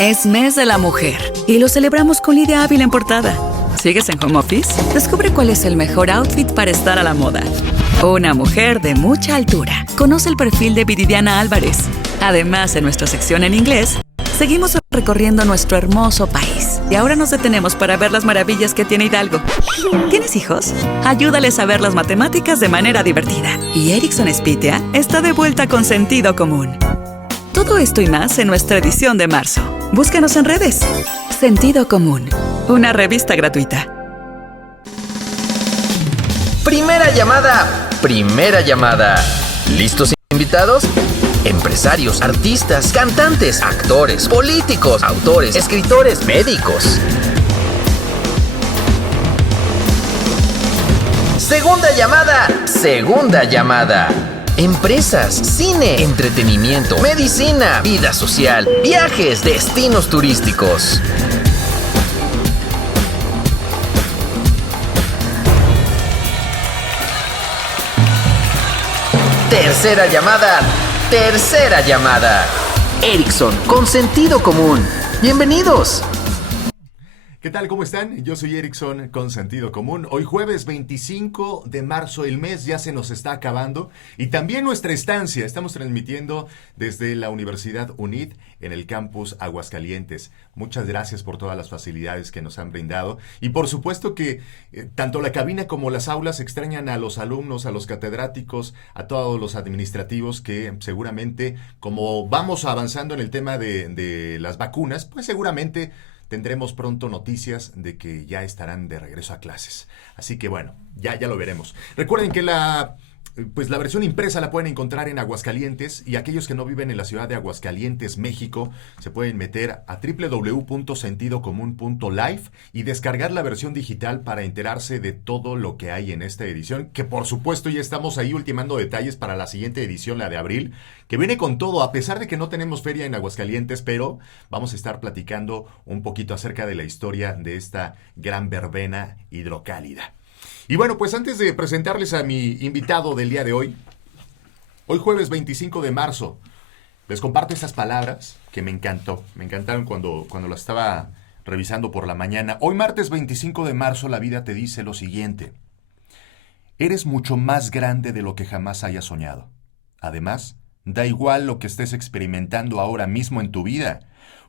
Es Mes de la Mujer y lo celebramos con Lidia Ávila en portada. ¿Sigues en home office? Descubre cuál es el mejor outfit para estar a la moda. Una mujer de mucha altura. Conoce el perfil de Viridiana Álvarez. Además, en nuestra sección en inglés, seguimos recorriendo nuestro hermoso país. Y ahora nos detenemos para ver las maravillas que tiene Hidalgo. ¿Tienes hijos? Ayúdales a ver las matemáticas de manera divertida. Y Erickson Spitia está de vuelta con Sentido Común. Todo esto y más en nuestra edición de marzo. Búscanos en redes. Sentido Común, una revista gratuita. Primera llamada. Primera llamada. ¿Listos invitados? Empresarios, artistas, cantantes, actores, políticos, autores, escritores, médicos. Segunda llamada. Segunda llamada. Empresas, cine, entretenimiento, medicina, vida social, viajes, destinos turísticos. Tercera llamada. Tercera llamada. Erickson, con sentido común. Bienvenidos. ¿Qué tal? ¿Cómo están? Yo soy Erickson con Sentido Común. Hoy jueves 25 de marzo, el mes ya se nos está acabando y también nuestra estancia. Estamos transmitiendo desde la Universidad UNIT en el campus Aguascalientes. Muchas gracias por todas las facilidades que nos han brindado y por supuesto que tanto la cabina como las aulas extrañan a los alumnos, a los catedráticos, a todos los administrativos que seguramente, como vamos avanzando en el tema de las vacunas, pues seguramente tendremos pronto noticias de que ya estarán de regreso a clases. Así que bueno, ya lo veremos. Recuerden que la versión impresa la pueden encontrar en Aguascalientes y aquellos que no viven en la ciudad de Aguascalientes, México, se pueden meter a www.sentidocomún.live y descargar la versión digital para enterarse de todo lo que hay en esta edición, que por supuesto ya estamos ahí ultimando detalles para la siguiente edición, la de abril, que viene con todo, a pesar de que no tenemos feria en Aguascalientes, pero vamos a estar platicando un poquito acerca de la historia de esta gran verbena hidrocálida. Y bueno, pues antes de presentarles a mi invitado del día de hoy jueves 25 de marzo, les comparto estas palabras que me encantaron cuando las estaba revisando por la mañana. Hoy martes 25 de marzo la vida te dice lo siguiente: eres mucho más grande de lo que jamás hayas soñado. Además, da igual lo que estés experimentando ahora mismo en tu vida.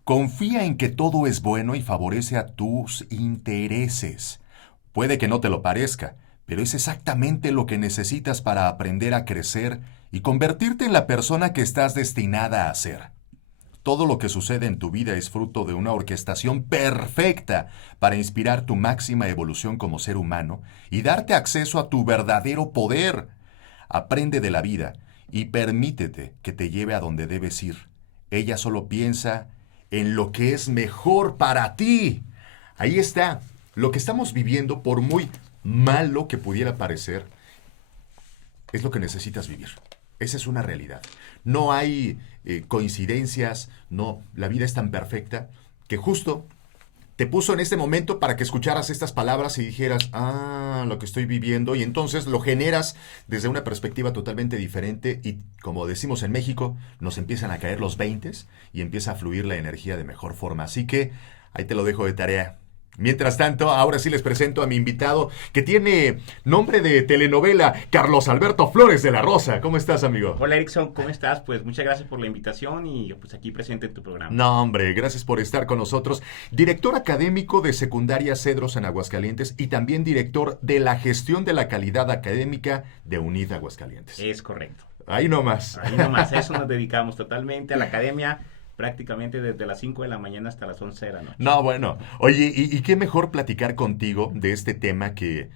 Confía en que todo es bueno y favorece a tus intereses. Puede que no te lo parezca, pero es exactamente lo que necesitas para aprender a crecer y convertirte en la persona que estás destinada a ser. Todo lo que sucede en tu vida es fruto de una orquestación perfecta para inspirar tu máxima evolución como ser humano y darte acceso a tu verdadero poder. Aprende de la vida y permítete que te lleve a donde debes ir. Ella solo piensa en lo que es mejor para ti. Ahí está. Lo que estamos viviendo, por muy malo que pudiera parecer, es lo que necesitas vivir. Esa es una realidad. No hay coincidencias, no, la vida es tan perfecta que justo te puso en este momento para que escucharas estas palabras y dijeras, lo que estoy viviendo, y entonces lo generas desde una perspectiva totalmente diferente y, como decimos en México, nos empiezan a caer los veintes y empieza a fluir la energía de mejor forma. Así que ahí te lo dejo de tarea. Mientras tanto, ahora sí les presento a mi invitado, que tiene nombre de telenovela, Carlos Alberto Flores de la Rosa. ¿Cómo estás, amigo? Hola, Erickson, ¿cómo estás? Pues muchas gracias por la invitación y pues aquí presente en tu programa. No, hombre, gracias por estar con nosotros. Director académico de Secundaria Cedros en Aguascalientes y también director de la gestión de la calidad académica de UNIT Aguascalientes. Es correcto. Ahí nomás. Ahí nomás, a eso nos dedicamos totalmente, a la academia, prácticamente desde las 5 de la mañana hasta las 11 de la noche. No, bueno. Oye, y qué mejor platicar contigo de este tema que,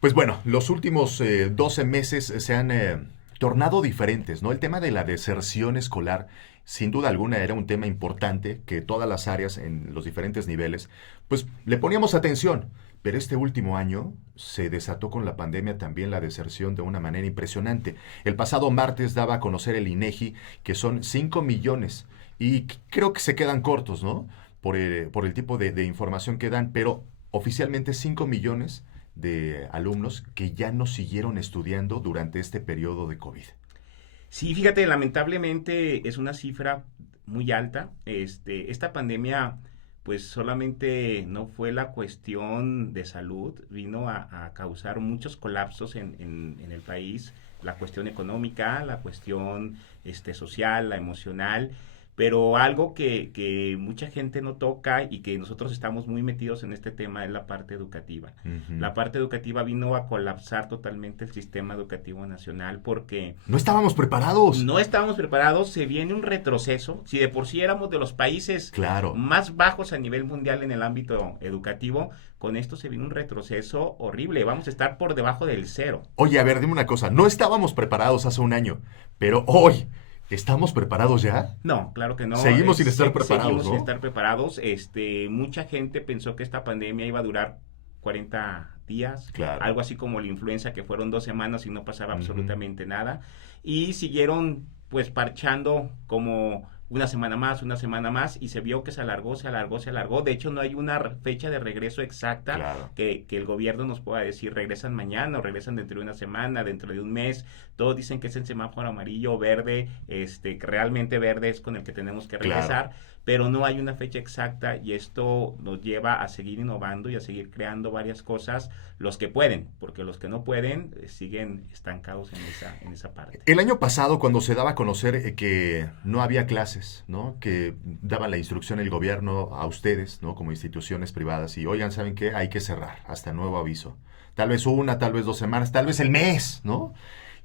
pues bueno, los últimos 12 meses se han tornado diferentes, ¿no? El tema de la deserción escolar, sin duda alguna, era un tema importante que todas las áreas en los diferentes niveles, pues le poníamos atención. Pero este último año se desató con la pandemia también la deserción de una manera impresionante. El pasado martes daba a conocer el INEGI que son 5 millones. Y creo que se quedan cortos, ¿no? Por el tipo de información que dan, pero oficialmente 5 millones de alumnos que ya no siguieron estudiando durante este periodo de COVID. Sí, fíjate, lamentablemente es una cifra muy alta. Esta pandemia pues solamente no fue la cuestión de salud, vino a causar muchos colapsos en el país, la cuestión económica, la cuestión social, la emocional, pero algo que mucha gente no toca y que nosotros estamos muy metidos en este tema es la parte educativa. Ujú. La parte educativa vino a colapsar totalmente el sistema educativo nacional porque No estábamos preparados. no estábamos preparados, se viene un retroceso. Si de por sí éramos de los países Claro. más bajos a nivel mundial en el ámbito educativo, con esto se viene un retroceso horrible. Vamos a estar por debajo del 0. Oye, a ver, dime una cosa. No estábamos preparados hace un año, pero hoy, ¿estamos preparados ya? No, claro que no. Seguimos sin estar preparados, Seguimos ¿no? sin estar preparados. Mucha gente pensó que esta pandemia iba a durar 40 días, Claro. algo así como la influenza, que fueron 2 semanas y no pasaba Ujú. absolutamente nada. Y siguieron pues parchando como una semana más, y se vio que se alargó. De hecho, no hay una fecha de regreso exacta Claro. que el gobierno nos pueda decir, regresan mañana o regresan dentro de una semana, dentro de un mes. Todos dicen que es el semáforo amarillo o verde, que realmente verde es con el que tenemos que regresar. Claro. Pero no hay una fecha exacta y esto nos lleva a seguir innovando y a seguir creando varias cosas, los que pueden, porque los que no pueden siguen estancados en esa parte. El año pasado, cuando se daba a conocer que no había clases, ¿no? Que daba la instrucción el gobierno a ustedes, ¿no? Como instituciones privadas, y oigan, ¿saben qué? Hay que cerrar, hasta nuevo aviso. Tal vez 1, tal vez 2 semanas, tal vez el mes, ¿no?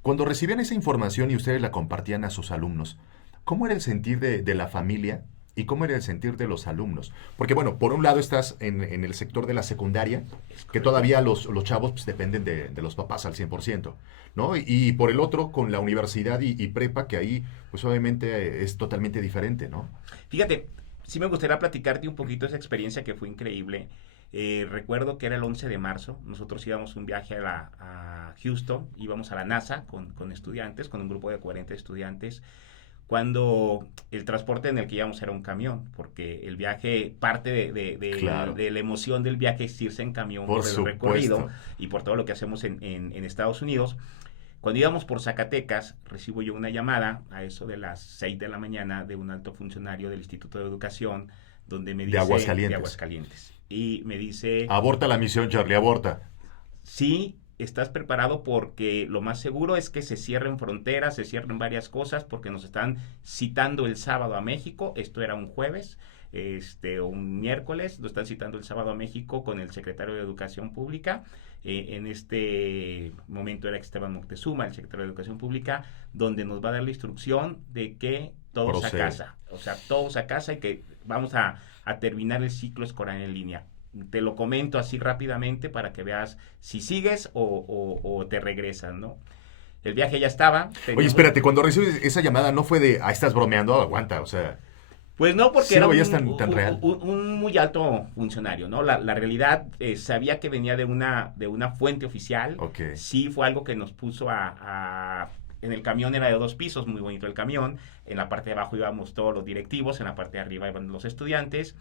Cuando recibían esa información y ustedes la compartían a sus alumnos, ¿cómo era el sentir de la familia? ¿Y cómo era el sentir de los alumnos? Porque, bueno, por un lado estás en el sector de la secundaria, que todavía los chavos pues, dependen de los papás al 100%, ¿no? Y por el otro, con la universidad y prepa, que ahí, pues obviamente es totalmente diferente, ¿no? Fíjate, sí me gustaría platicarte un poquito esa experiencia que fue increíble. Recuerdo que era el 11 de marzo, nosotros íbamos un viaje a Houston, íbamos a la NASA con estudiantes, con un grupo de 40 estudiantes, cuando el transporte en el que íbamos era un camión, porque el viaje, parte Claro. de la emoción del viaje es irse en camión Por por el supuesto. recorrido y por todo lo que hacemos en Estados Unidos. Cuando íbamos por Zacatecas, recibo yo una llamada a eso de las 6 de la mañana de un alto funcionario del Instituto de Educación, donde me dice... Aguascalientes. De Aguascalientes. Y me dice... Aborta la misión, Charlie, aborta. Sí, estás preparado porque lo más seguro es que se cierren fronteras, se cierren varias cosas, porque nos están citando el sábado a México. Esto era un jueves, un miércoles, nos están citando el sábado a México con el secretario de Educación Pública. En este momento era Esteban Moctezuma, el secretario de Educación Pública, donde nos va a dar la instrucción de que todos Procede. a casa. O sea, todos a casa y que vamos a terminar el ciclo escolar en línea. Te lo comento así rápidamente para que veas si sigues o te regresas, ¿no? El viaje ya estaba. Oye, espérate, cuando recibes esa llamada no fue de, estás bromeando, aguanta, o sea... Pues no, porque ¿Sí era lo veías tan real? un muy alto funcionario, ¿no? La realidad, sabía que venía de una fuente oficial. Ok. Sí fue algo que nos puso en el camión era de 2 pisos, muy bonito el camión. En la parte de abajo íbamos todos los directivos, en la parte de arriba iban los estudiantes.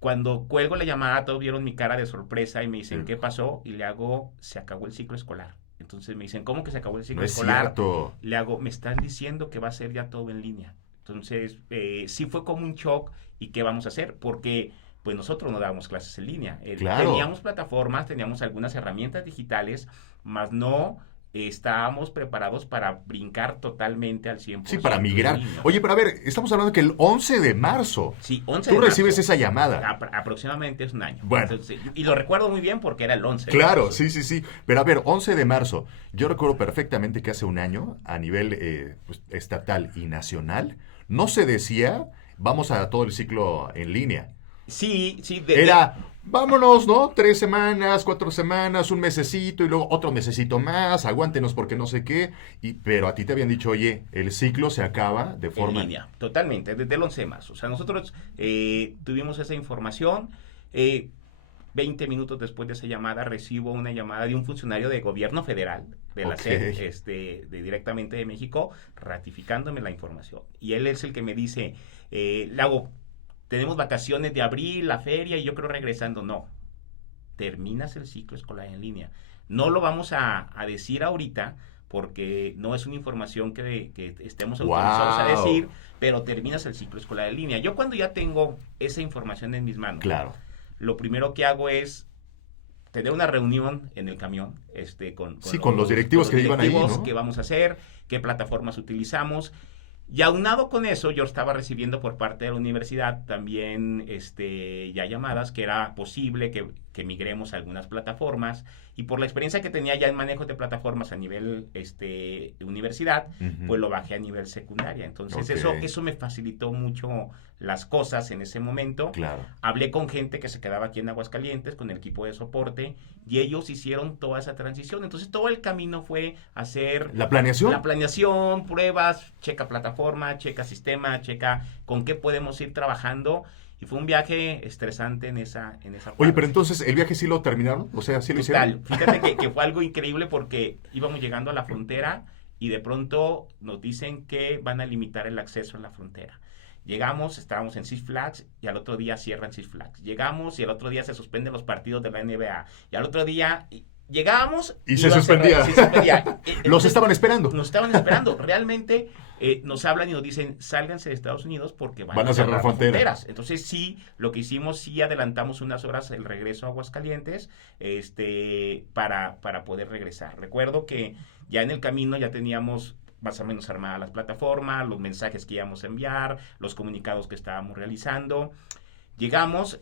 Cuando cuelgo la llamada, todos vieron mi cara de sorpresa y me dicen, Sí. ¿qué pasó? Y le hago, se acabó el ciclo escolar. Entonces me dicen, ¿cómo que se acabó el ciclo No es escolar? cierto. Le hago, me están diciendo que va a ser ya todo en línea. Entonces, sí fue como un shock. ¿Y qué vamos a hacer? Porque pues nosotros no dábamos clases en línea. Claro. Teníamos plataformas, teníamos algunas herramientas digitales, mas no estábamos preparados para brincar totalmente al 100%. Sí, para migrar. en línea. Oye, pero a ver, estamos hablando que el 11 de marzo, Sí, 11 tú de recibes marzo. esa llamada. Aproximadamente es un año. Bueno. Entonces, y lo recuerdo muy bien porque era el 11. de Claro, marzo. sí. Pero a ver, 11 de marzo. Yo recuerdo perfectamente que hace un año, a nivel pues, estatal y nacional, no se decía, vamos a todo el ciclo en línea. Sí. Era, vámonos, ¿no? 3 semanas, 4 semanas, un mesecito y luego otro mesecito más, aguántenos porque no sé qué. Pero a ti te habían dicho, oye, el ciclo se acaba de forma... En línea, totalmente, desde el 11 de marzo. O sea, nosotros tuvimos esa información. 20 minutos después de esa llamada, recibo una llamada de un funcionario de gobierno federal, de la Ok. SED, directamente de México, ratificándome la información. Y él es el que me dice, Lago, tenemos vacaciones de abril, la feria, y yo creo regresando. No, terminas el ciclo escolar en línea. No lo vamos a decir ahorita, porque no es una información que estemos autorizados a Wow. decir, pero terminas el ciclo escolar en línea. Yo cuando ya tengo esa información en mis manos, Claro. lo primero que hago es tener una reunión en el camión Con los directivos que iban ahí, ¿no? qué vamos a hacer, qué plataformas utilizamos. Y aunado con eso, yo estaba recibiendo por parte de la universidad también ya llamadas que era posible que migremos a algunas plataformas. Y por la experiencia que tenía ya en manejo de plataformas a nivel universidad, pues lo bajé a nivel secundaria. Entonces eso me facilitó mucho las cosas en ese momento. Claro. Hablé con gente que se quedaba aquí en Aguascalientes, con el equipo de soporte, y ellos hicieron toda esa transición. Entonces todo el camino fue hacer... ¿La planeación? La planeación, pruebas, checa plataforma, checa sistema, checa con qué podemos ir trabajando. Y fue un viaje estresante en esa parte. Oye, pero entonces, ¿el viaje sí lo terminaron? O sea, ¿sí lo hicieron? Fíjate que fue algo increíble porque íbamos llegando a la frontera y de pronto nos dicen que van a limitar el acceso en la frontera. Llegamos, estábamos en Six Flags y al otro día cierran Six Flags. Llegamos y al otro día se suspenden los partidos de la NBA. Y al otro día... Llegábamos y se suspendía. Los estaban esperando. Nos estaban esperando. Realmente nos hablan y nos dicen, sálganse de Estados Unidos porque van a cerrar fronteras. Entonces sí, lo que hicimos, sí adelantamos unas horas el regreso a Aguascalientes para poder regresar. Recuerdo que ya en el camino ya teníamos más o menos armadas las plataformas, los mensajes que íbamos a enviar, los comunicados que estábamos realizando. Llegamos...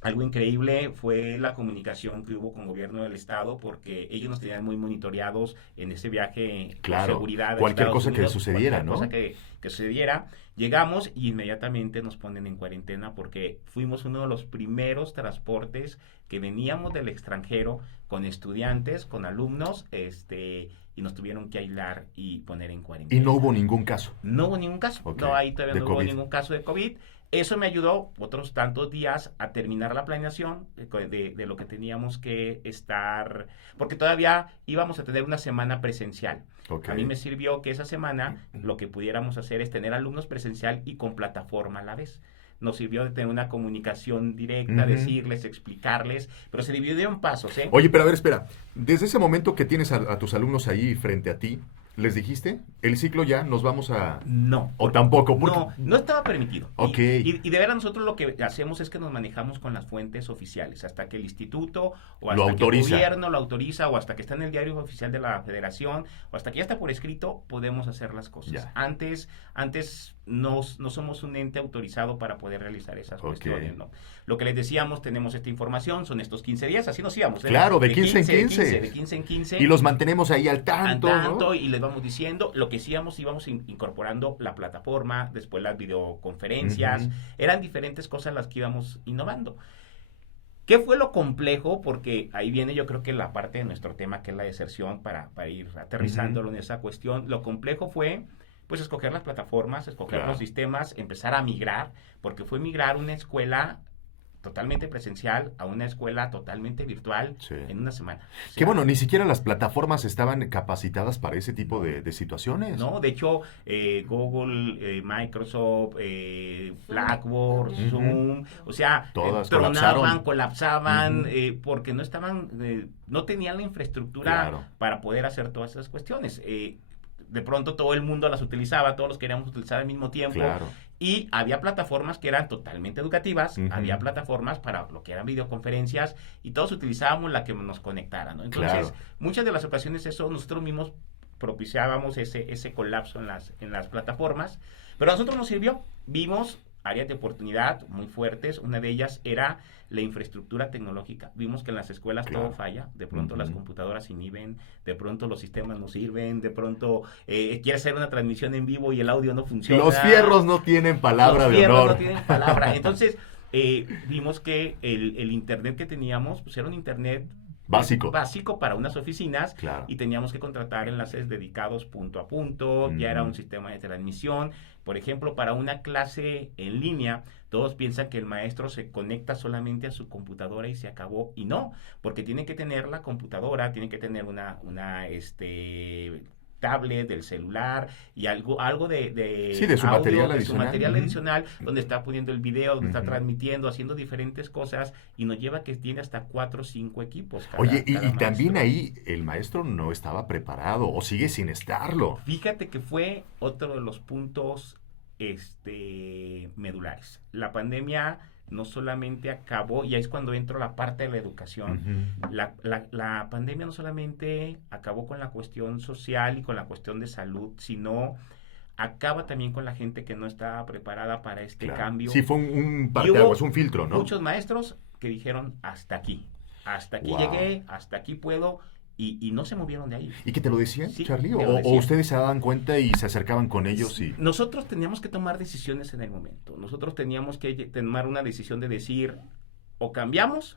Algo increíble fue la comunicación que hubo con el gobierno del estado porque ellos nos tenían muy monitoreados en ese viaje de seguridad. Cualquier cosa que sucediera, ¿no? Cualquier cosa que sucediera. Llegamos y inmediatamente nos ponen en cuarentena porque fuimos uno de los primeros transportes que veníamos del extranjero con estudiantes, con alumnos, y nos tuvieron que aislar y poner en cuarentena. ¿Y no hubo ningún caso? No hubo ningún caso. Okay. No, ahí todavía no hubo ningún caso de COVID. Eso me ayudó otros tantos días a terminar la planeación de lo que teníamos que estar, porque todavía íbamos a tener una semana presencial. Okay. A mí me sirvió que esa semana lo que pudiéramos hacer es tener alumnos presencial y con plataforma a la vez. Nos sirvió de tener una comunicación directa, decirles, explicarles, pero se dividió en pasos, ¿eh? Oye, pero a ver, espera. Desde ese momento que tienes a tus alumnos ahí frente a ti, ¿les dijiste? ¿El ciclo ya nos vamos a...? No. ¿O tampoco? No estaba permitido. Ok. Y de verdad nosotros lo que hacemos es que nos manejamos con las fuentes oficiales, hasta que el instituto o hasta que el gobierno lo autoriza o hasta que está en el diario oficial de la federación o hasta que ya está por escrito, podemos hacer las cosas. Ya. Antes no somos un ente autorizado para poder realizar esas cuestiones, ¿no? Lo que les decíamos, tenemos esta información, son estos 15 días, así nos íbamos. Claro, de 15 en 15. De 15 en 15. Y los mantenemos ahí al tanto, ¿no? Y les vamos diciendo, lo que íbamos incorporando la plataforma, después las videoconferencias, eran diferentes cosas las que íbamos innovando. ¿Qué fue lo complejo? Porque ahí viene yo creo que la parte de nuestro tema, que es la deserción, para ir aterrizándolo en esa cuestión. Lo complejo fue pues escoger las plataformas, escoger los sistemas, empezar a migrar, porque fue migrar una escuela totalmente presencial a una escuela totalmente virtual en una semana. O sea, que bueno, ni siquiera las plataformas estaban capacitadas para ese tipo de situaciones. No, de hecho, Google, Microsoft, Blackboard, Zoom, o sea, todas colapsaban, porque no estaban, no tenían la infraestructura para poder hacer todas esas cuestiones. De pronto todo el mundo las utilizaba, todos los queríamos utilizar al mismo tiempo. Y había plataformas que eran totalmente educativas, había plataformas para lo que eran videoconferencias y todos utilizábamos la que nos conectara, ¿no? Entonces, muchas de las ocasiones eso nosotros mismos propiciábamos ese colapso en las plataformas, pero a nosotros nos sirvió. Vimos áreas de oportunidad muy fuertes, una de ellas era la infraestructura tecnológica. Vimos que en las escuelas todo falla, de pronto las computadoras se inhiben, de pronto los sistemas no sirven, de pronto quiere hacer una transmisión en vivo y el audio no funciona. Los fierros no tienen palabra de honor. No tienen palabra. Entonces, vimos que el internet que teníamos, pues era un internet básico para unas oficinas y teníamos que contratar enlaces dedicados punto a punto, ya era un sistema de transmisión. Por ejemplo, para una clase en línea, todos piensan que el maestro se conecta solamente a su computadora y se acabó, y no, porque tiene que tener la computadora, tiene que tener una tablet, del celular y algo de Sí, de su audio, material de su adicional. material adicional, donde está poniendo el video, donde está Ujú. transmitiendo, haciendo diferentes cosas y nos lleva que tiene hasta 4 o 5 equipos Oye, cada y también maestro. ahí el maestro no estaba preparado o sigue sin estarlo. Fíjate que fue otro de los puntos medulares. La pandemia no solamente acabó, y ahí es cuando entro la parte de la educación. Ujú. La pandemia no solamente acabó con la cuestión social y con la cuestión de salud, sino acaba también con la gente que no estaba preparada para este Claro. cambio. Sí, fue un Y parteaguas, hubo un filtro, ¿no? muchos maestros que dijeron, hasta aquí Wow. llegué, hasta aquí puedo, y no se movieron de ahí. ¿Y que te lo decían, Sí, Charlie? te lo O decían. ustedes se daban cuenta y se acercaban con ellos y... Nosotros teníamos que tomar decisiones en el momento. Nosotros teníamos que tomar una decisión de decir, o cambiamos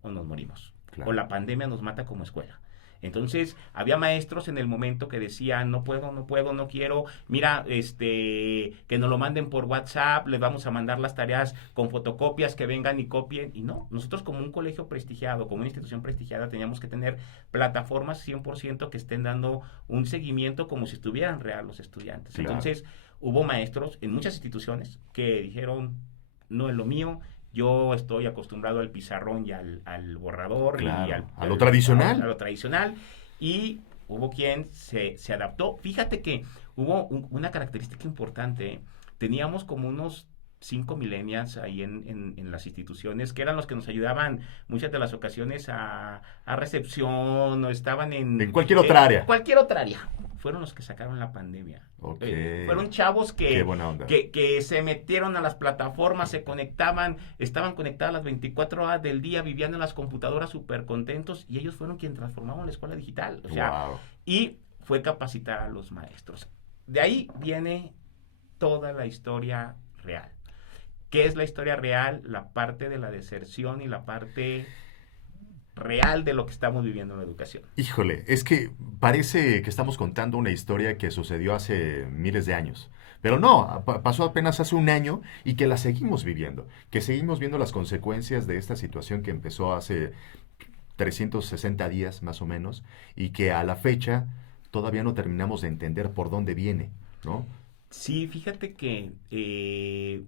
o nos morimos. Claro. O la pandemia nos mata como escuela. Entonces, había maestros en el momento que decían, no puedo, no quiero, mira, que nos lo manden por WhatsApp, les vamos a mandar las tareas con fotocopias, que vengan y copien. Y no, nosotros como un colegio prestigiado, como una institución prestigiada, teníamos que tener plataformas 100% que estén dando un seguimiento como si estuvieran real los estudiantes. Claro. Entonces, hubo maestros en muchas instituciones que dijeron, no es lo mío, yo estoy acostumbrado al pizarrón y al borrador. Claro, Y a lo tradicional. A lo tradicional. Y hubo quien se adaptó. Fíjate que hubo una característica importante. Teníamos como unos 5 millennials ahí en las instituciones, que eran los que nos ayudaban muchas de las ocasiones a recepción, o estaban En cualquier otra área. Cualquier otra área. Fueron los que sacaron la pandemia. Ok. Fueron chavos Qué buena onda. que se metieron a las plataformas, se conectaban, estaban conectadas las 24 horas del día, vivían en las computadoras súper contentos, y ellos fueron quienes transformaron la escuela digital. O sea, Wow. y fue capacitar a los maestros. De ahí viene toda la historia real. ¿Qué es la historia real? La parte de la deserción y la parte real de lo que estamos viviendo en la educación. Híjole, es que parece que estamos contando una historia que sucedió hace miles de años. Pero no, pasó apenas hace un año y que la seguimos viviendo. Que seguimos viendo las consecuencias de esta situación que empezó hace 360 días más o menos y que a la fecha todavía no terminamos de entender por dónde viene, ¿no? Sí, fíjate que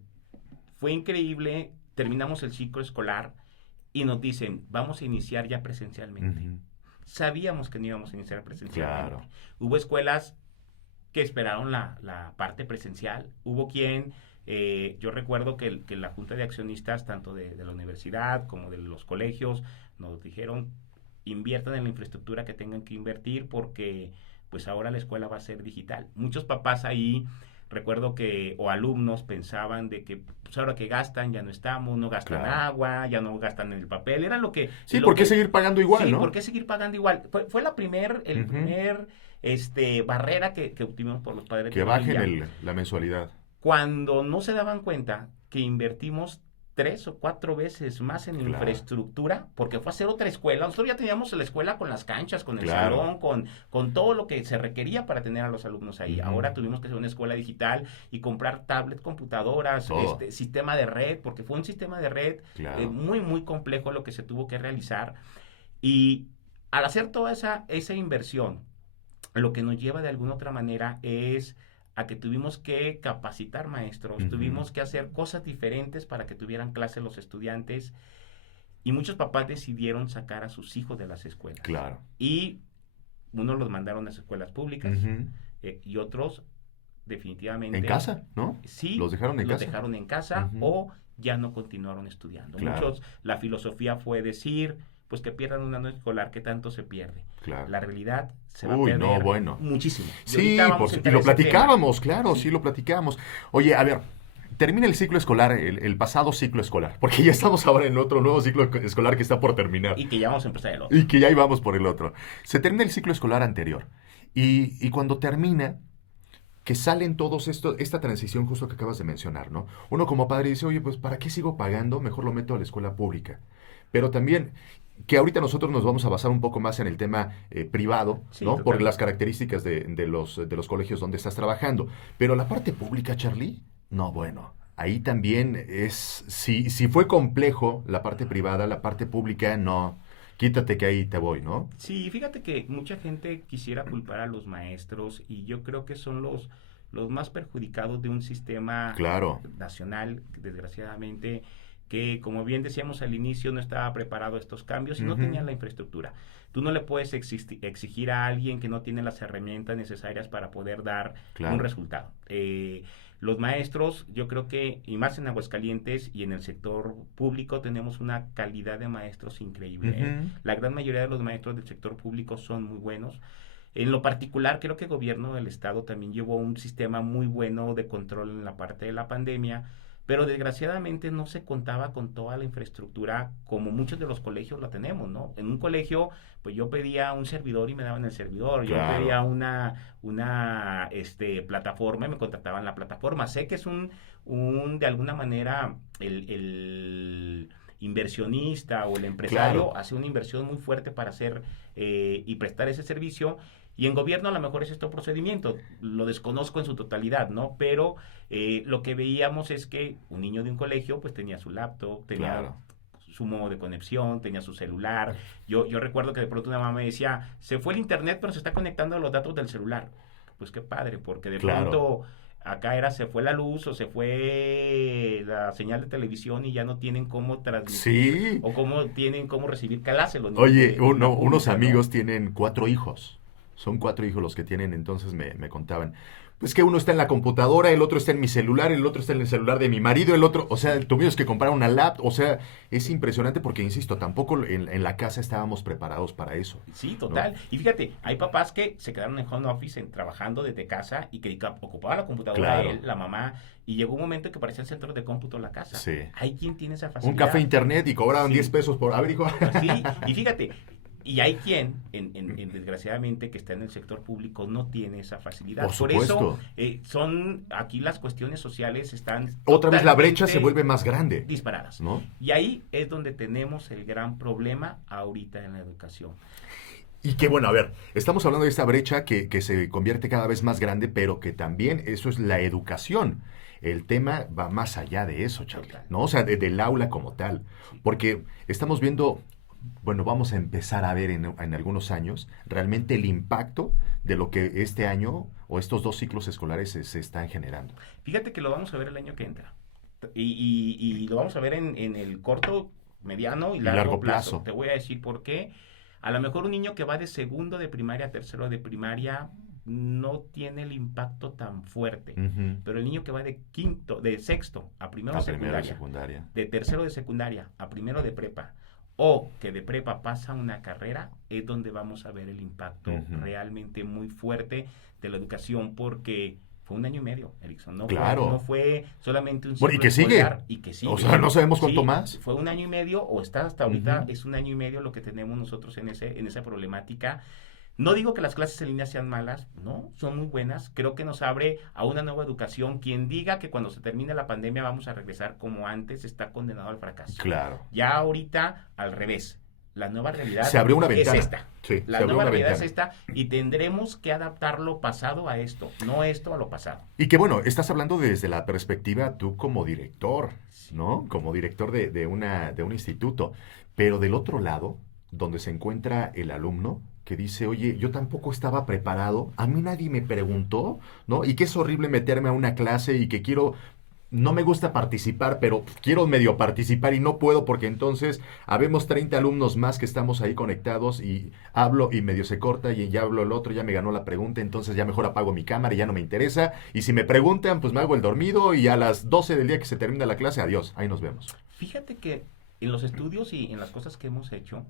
fue increíble. Terminamos el ciclo escolar y nos dicen, vamos a iniciar ya presencialmente. Ujú. Sabíamos que no íbamos a iniciar presencialmente. Claro. Hubo escuelas que esperaron la parte presencial. Hubo quien, yo recuerdo que la Junta de Accionistas, tanto de la universidad como de los colegios, nos dijeron, inviertan en la infraestructura que tengan que invertir porque pues ahora la escuela va a ser digital. Muchos papás ahí, recuerdo o alumnos pensaban de que pues ahora que gastan ya no estamos, no gastan Claro. agua, ya no gastan el papel, era lo que... Sí, lo ¿por qué que- seguir pagando igual, sí, no? ¿por qué seguir pagando igual? Fue el Ujú. primer barrera que obtuvimos por los padres Que de bajen familia. la mensualidad. Cuando no se daban cuenta que invertimos 3 o 4 veces más en Claro. infraestructura, porque fue a hacer otra escuela. Nosotros ya teníamos la escuela con las canchas, con el Claro. salón, con todo lo que se requería para tener a los alumnos ahí. Ujú. Ahora tuvimos que hacer una escuela digital y comprar tablets, computadoras, Todo. sistema de red, porque fue un sistema de red Claro. muy, muy complejo lo que se tuvo que realizar. Y al hacer toda esa inversión, lo que nos lleva de alguna otra manera es a que tuvimos que capacitar maestros, Ujú. tuvimos que hacer cosas diferentes para que tuvieran clase los estudiantes, y muchos papás decidieron sacar a sus hijos de las escuelas. Claro. Y unos los mandaron a las escuelas públicas Ujú. y otros definitivamente... En casa, ¿no? Sí, Los dejaron en los casa. dejaron en casa Ujú. o ya no continuaron estudiando. Claro. Muchos, la filosofía fue decir, pues que pierdan un año escolar, ¿qué tanto se pierde? Claro. La realidad se va a Uy, perder no, bueno. muchísimo. Y Sí, ahorita vamos a y entrar lo a ese platicábamos, claro, Sí. sí lo platicábamos. Oye, a ver, termina el ciclo escolar, el pasado ciclo escolar, porque ya estamos ahora en otro nuevo ciclo escolar que está por terminar. tema. Y que ya vamos a empezar el otro. Y que ya íbamos por el otro. Se termina el ciclo escolar anterior. Y cuando termina, que salen todos esta transición justo que acabas de mencionar, ¿no? Uno como padre dice, oye, pues ¿para qué sigo pagando? Mejor lo meto a la escuela pública. Pero también, que ahorita nosotros nos vamos a basar un poco más en el tema privado, Sí, ¿no? Por totalmente. las características de los colegios donde estás trabajando. Pero la parte pública, Charlie, no, bueno. Ahí también si fue complejo la parte privada, la parte pública no quítate que ahí te voy, ¿no? Sí, fíjate que mucha gente quisiera culpar a los maestros y yo creo que son los más perjudicados de un sistema Claro. nacional, desgraciadamente, que como bien decíamos al inicio no estaba preparado a estos cambios y no tenía la infraestructura. Tú no le puedes exigir a alguien que no tiene las herramientas necesarias para poder dar un resultado. Los maestros, yo creo que, y más en Aguascalientes y en el sector público, tenemos una calidad de maestros increíble. La gran mayoría de los maestros del sector público son muy buenos. En lo particular, creo que el gobierno del estado también llevó un sistema muy bueno de control en la parte de la pandemia, pero desgraciadamente no se contaba con toda la infraestructura como muchos de los colegios la tenemos, ¿no? En un colegio, pues yo pedía un servidor y me daban el servidor, yo pedía una plataforma y me contrataban la plataforma. Sé que es de alguna manera, el inversionista o el empresario hace una inversión muy fuerte para hacer y prestar ese servicio. Y en gobierno a lo mejor es este procedimiento, lo desconozco en su totalidad, ¿no? Pero lo que veíamos es que un niño de un colegio pues tenía su laptop, tenía su modo de conexión, tenía su celular. Yo recuerdo que de pronto una mamá me decía, se fue el internet pero se está conectando a los datos del celular. Pues qué padre, porque de pronto acá se fue la luz o se fue la señal de televisión y ya no tienen cómo transmitir o cómo recibir clase los niños. Oye, unos amigos tienen 4 hijos. Son 4 hijos los que tienen, entonces me contaban. Pues que uno está en la computadora, el otro está en mi celular, el otro está en el celular de mi marido, el otro, o sea, tuvimos que comprar una laptop, o sea, es impresionante porque, insisto, tampoco en la casa estábamos preparados para eso. Sí, total. ¿No? Y fíjate, hay papás que se quedaron en home office trabajando desde casa y que ocupaba la computadora él, la mamá, y llegó un momento que parecía el centro de cómputo en la casa. Sí. Hay quien tiene esa facilidad. Un café internet y cobraban 10 pesos por... A ver, hijo. Sí, y fíjate... Y hay quien, desgraciadamente, que está en el sector público, no tiene esa facilidad. Por supuesto. Eso, aquí las cuestiones sociales están... Otra vez la brecha se vuelve más grande. Disparadas. ¿No? Y ahí es donde tenemos el gran problema ahorita en la educación. Y que bueno, a ver, estamos hablando de esta brecha que se convierte cada vez más grande, pero que también eso es la educación. El tema va más allá de eso, Charlie, ¿no? O sea, del aula como tal. Porque estamos viendo... Bueno, vamos a empezar a ver en algunos años realmente el impacto de lo que este año o estos 2 ciclos escolares se están generando. Fíjate que lo vamos a ver el año que entra. Y lo vamos a ver en el corto, mediano y largo plazo. Te voy a decir por qué. A lo mejor un niño que va de segundo de primaria a tercero de primaria no tiene el impacto tan fuerte. Pero el niño que va de sexto a primero de secundaria, de tercero de secundaria a primero de prepa, o que de prepa pasa una carrera, es donde vamos a ver el impacto realmente muy fuerte de la educación, porque fue 1 año y medio, Erickson. No fue solamente un ciclo escolar. Y que sigue. O sea, no sabemos cuánto más. Fue 1 año y medio, o está hasta ahorita, es 1 año y medio lo que tenemos nosotros en esa problemática. No digo que las clases en línea sean malas, no, son muy buenas. Creo que nos abre a una nueva educación. Quien diga que cuando se termine la pandemia vamos a regresar como antes está condenado al fracaso. Claro. Ya ahorita, al revés. La nueva realidad se abrió una ventana. Es esta. Sí, la nueva realidad es esta y tendremos que adaptar lo pasado a esto, no esto a lo pasado. Y que bueno, estás hablando desde la perspectiva tú como director, ¿no? Como director de un instituto. Pero del otro lado, donde se encuentra el alumno, que dice, oye, yo tampoco estaba preparado, a mí nadie me preguntó, ¿no? Y que es horrible meterme a una clase y que no me gusta participar, pero quiero medio participar y no puedo porque entonces habemos 30 alumnos más que estamos ahí conectados y hablo y medio se corta y ya hablo el otro, ya me ganó la pregunta, entonces ya mejor apago mi cámara y ya no me interesa. Y si me preguntan, pues me hago el dormido y a las 12 del día que se termina la clase, adiós, ahí nos vemos. Fíjate que en los estudios y en las cosas que hemos hecho,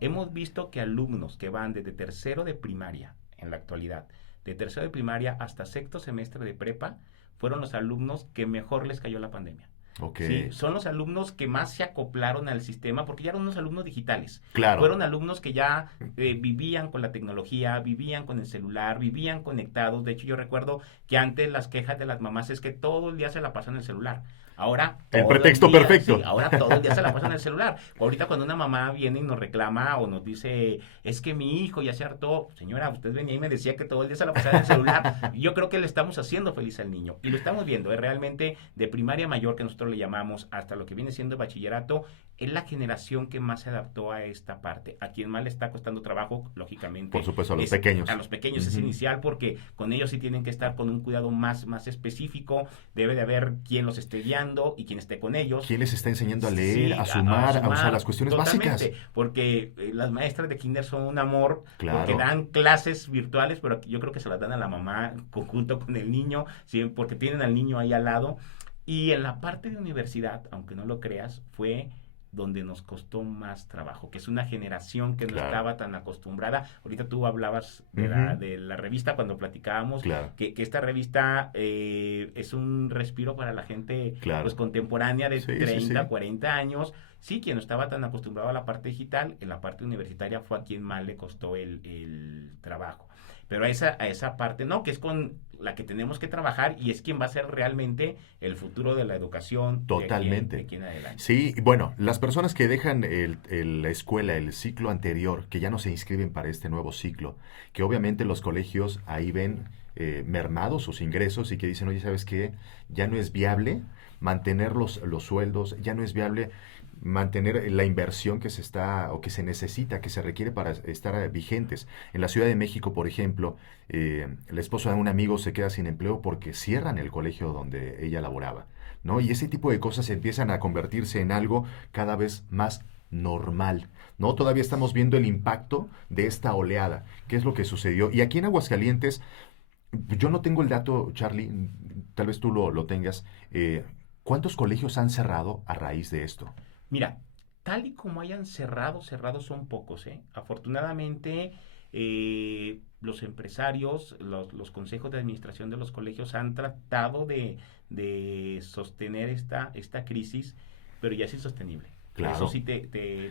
hemos visto que alumnos que van desde tercero de primaria, en la actualidad, de tercero de primaria hasta sexto semestre de prepa, fueron los alumnos que mejor les cayó la pandemia. Okay. Sí, son los alumnos que más se acoplaron al sistema, porque ya eran unos alumnos digitales. Claro. Fueron alumnos que ya vivían con la tecnología, vivían con el celular, vivían conectados. De hecho, yo recuerdo que antes las quejas de las mamás es que todo el día se la pasan en el celular. Ahora... El pretexto perfecto. Sí, ahora todo el día se la pasan en el celular. Ahorita cuando una mamá viene y nos reclama o nos dice, es que mi hijo ya se hartó. Señora, usted venía y me decía que todo el día se la pasaba en el celular. Yo creo que le estamos haciendo feliz al niño. Y lo estamos viendo. Es realmente de primaria mayor que nosotros nosotros le llamamos, hasta lo que viene siendo bachillerato, es la generación que más se adaptó a esta parte. A quien más le está costando trabajo, lógicamente. Por supuesto, a los pequeños. A los pequeños es inicial, porque con ellos sí tienen que estar con un cuidado más específico. Debe de haber quien los esté guiando y quien esté con ellos. ¿Quién les está enseñando a leer, a sumar, a usar las cuestiones básicas? Porque las maestras de kinder son un amor, claro. Porque dan clases virtuales, pero yo creo que se las dan a la mamá junto con el niño, ¿sí? Porque tienen al niño ahí al lado. Y en la parte de universidad, aunque no lo creas, fue donde nos costó más trabajo, que es una generación que no estaba tan acostumbrada. Ahorita tú hablabas de la revista cuando platicábamos, que esta revista es un respiro para la gente pues, contemporánea de 30, 40 años. Sí, quien no estaba tan acostumbrado a la parte digital, en la parte universitaria fue a quien más le costó el trabajo. Pero a esa parte no, que es con la que tenemos que trabajar y es quien va a ser realmente el futuro de la educación. Totalmente. De aquí en adelante. Sí, bueno, las personas que dejan la escuela, el ciclo anterior, que ya no se inscriben para este nuevo ciclo, que obviamente los colegios ahí ven mermados sus ingresos y que dicen, oye, ¿sabes qué? Ya no es viable mantener los sueldos, ya no es viable mantener la inversión que se necesita, que se requiere para estar vigentes. En la Ciudad de México, por ejemplo, el esposo de un amigo se queda sin empleo porque cierran el colegio donde ella laboraba, ¿no? Y ese tipo de cosas empiezan a convertirse en algo cada vez más normal, ¿no? Todavía estamos viendo el impacto de esta oleada, qué es lo que sucedió. Y aquí en Aguascalientes, yo no tengo el dato, Charlie, tal vez tú lo tengas, ¿cuántos colegios han cerrado a raíz de esto? Mira, tal y como hayan cerrado son pocos, ¿eh? Afortunadamente, los empresarios, los consejos de administración de los colegios han tratado de sostener esta crisis, pero ya es insostenible. Claro. Eso sí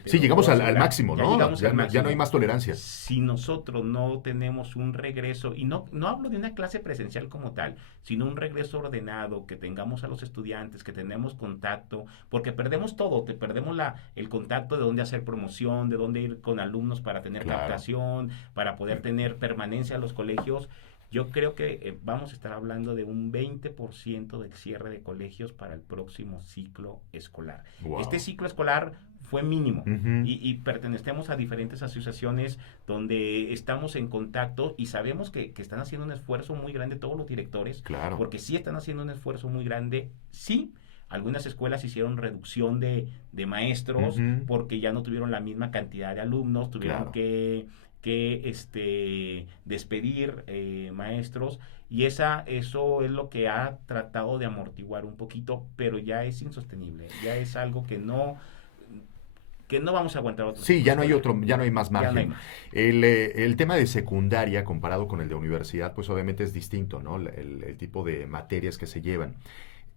sí, llegamos al máximo, ¿no? Ya no hay más tolerancia. Si nosotros no tenemos un regreso, y no hablo de una clase presencial como tal, sino un regreso ordenado, que tengamos a los estudiantes, que tenemos contacto, porque perdemos todo, perdemos el contacto de dónde hacer promoción, de dónde ir con alumnos para tener captación, para poder tener permanencia en los colegios. Yo creo que vamos a estar hablando de un 20% del cierre de colegios para el próximo ciclo escolar. Wow. Este ciclo escolar fue mínimo y pertenecemos a diferentes asociaciones donde estamos en contacto y sabemos que están haciendo un esfuerzo muy grande todos los directores, porque sí están haciendo un esfuerzo muy grande, sí. Algunas escuelas hicieron reducción de maestros porque ya no tuvieron la misma cantidad de alumnos, tuvieron que despedir maestros y eso es lo que ha tratado de amortiguar un poquito, pero ya es insostenible, ya es algo que no vamos a aguantar otro. Sí, ya no hay más margen. No hay más. El tema de secundaria comparado con el de universidad, pues obviamente es distinto, ¿no? El tipo de materias que se llevan.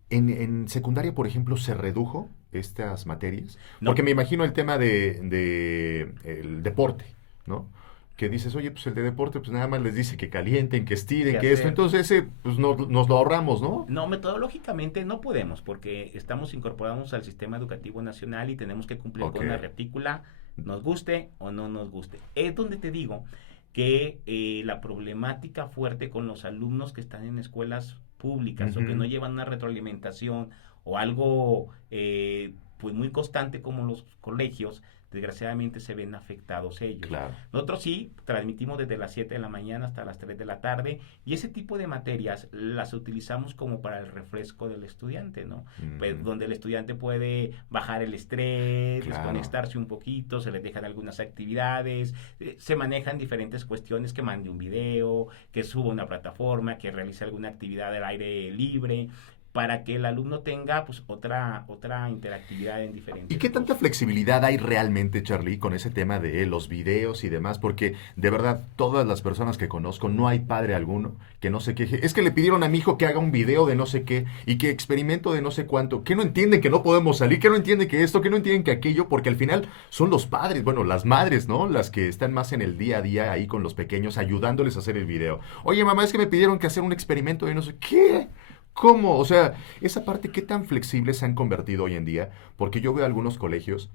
En secundaria, por ejemplo, ¿se redujo estas materias? No. Porque me imagino el tema de el deporte, ¿no? Que dices, oye, pues el de deporte, pues nada más les dice que calienten, que estiren, que esto. Entonces ese, pues nos lo ahorramos, ¿no? No, metodológicamente no podemos, porque estamos incorporados al Sistema Educativo Nacional y tenemos que cumplir con una retícula, nos guste o no nos guste. Es donde te digo que la problemática fuerte con los alumnos que están en escuelas públicas o que no llevan una retroalimentación o algo pues muy constante como los colegios, desgraciadamente se ven afectados ellos. Claro. Nosotros sí transmitimos desde las 7 de la mañana hasta las 3 de la tarde y ese tipo de materias las utilizamos como para el refresco del estudiante, ¿no? Pues, donde el estudiante puede bajar el estrés, desconectarse un poquito, se les dejan algunas actividades, se manejan diferentes cuestiones, que mande un video, que suba una plataforma, que realice alguna actividad al aire libre, para que el alumno tenga pues otra interactividad en diferentes. ¿Y qué tanta flexibilidad hay realmente, Charlie, con ese tema de los videos y demás? Porque de verdad, todas las personas que conozco, no hay padre alguno que no se queje. Es que le pidieron a mi hijo que haga un video de no sé qué y que experimento de no sé cuánto. Que no entienden que no podemos salir, que no entienden que esto, que no entienden que aquello, porque al final son los padres, bueno, las madres, ¿no? Las que están más en el día a día ahí con los pequeños, ayudándoles a hacer el video. Oye, mamá, es que me pidieron que hacer un experimento de no sé qué. ¿Cómo? O sea, esa parte, ¿qué tan flexibles se han convertido hoy en día? Porque yo veo algunos colegios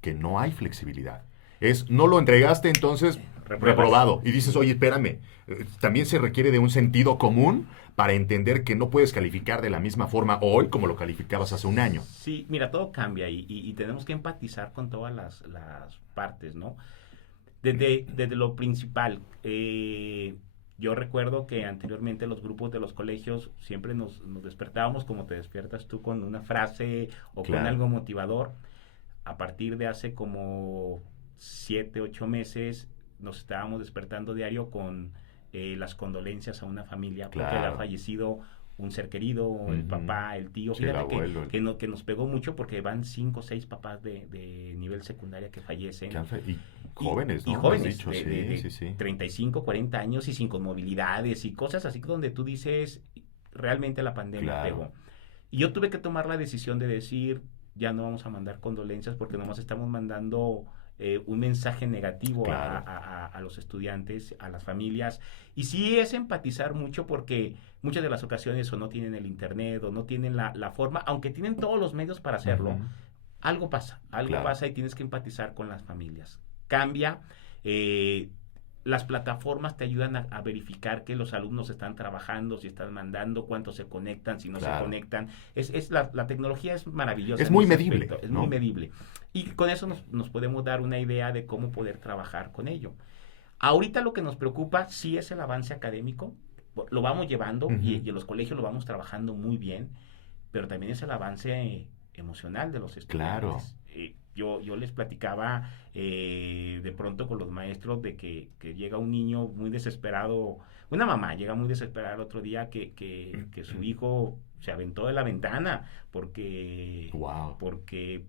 que no hay flexibilidad. No lo entregaste, entonces reprobado. Y dices, oye, espérame, también se requiere de un sentido común para entender que no puedes calificar de la misma forma hoy como lo calificabas hace un año. Sí, mira, todo cambia y tenemos que empatizar con todas las partes, ¿no? Desde lo principal, yo recuerdo que anteriormente los grupos de los colegios siempre nos despertábamos como te despiertas tú, con una frase o con algo motivador. A partir de hace como 7, 8 meses nos estábamos despertando diario con las condolencias a una familia porque había fallecido un ser querido, el papá, el tío. Sí, Fíjate el abuelo, que nos pegó mucho porque van 5 o 6 papás de nivel secundaria que fallecen. Y jóvenes, ¿no? Y jóvenes, dicho, de 35, 40 años y sin comorbilidades y cosas así donde tú dices, realmente la pandemia pegó. Y yo tuve que tomar la decisión de decir, ya no vamos a mandar condolencias porque nomás estamos mandando un mensaje negativo a los estudiantes, a las familias. Y sí es empatizar mucho porque muchas de las ocasiones o no tienen el internet o no tienen la forma, aunque tienen todos los medios para hacerlo, algo pasa y tienes que empatizar con las familias. Cambia, las plataformas te ayudan a verificar que los alumnos están trabajando, si están mandando, cuántos se conectan, si no se conectan. La tecnología es maravillosa. Es muy medible. Es muy medible. Y con eso nos podemos dar una idea de cómo poder trabajar con ello. Ahorita lo que nos preocupa sí es el avance académico. Lo vamos llevando y en los colegios lo vamos trabajando muy bien, pero también es el avance emocional de los estudiantes. Yo les platicaba de pronto con los maestros de que llega un niño muy desesperado, una mamá llega muy desesperada el otro día que su hijo se aventó de la ventana porque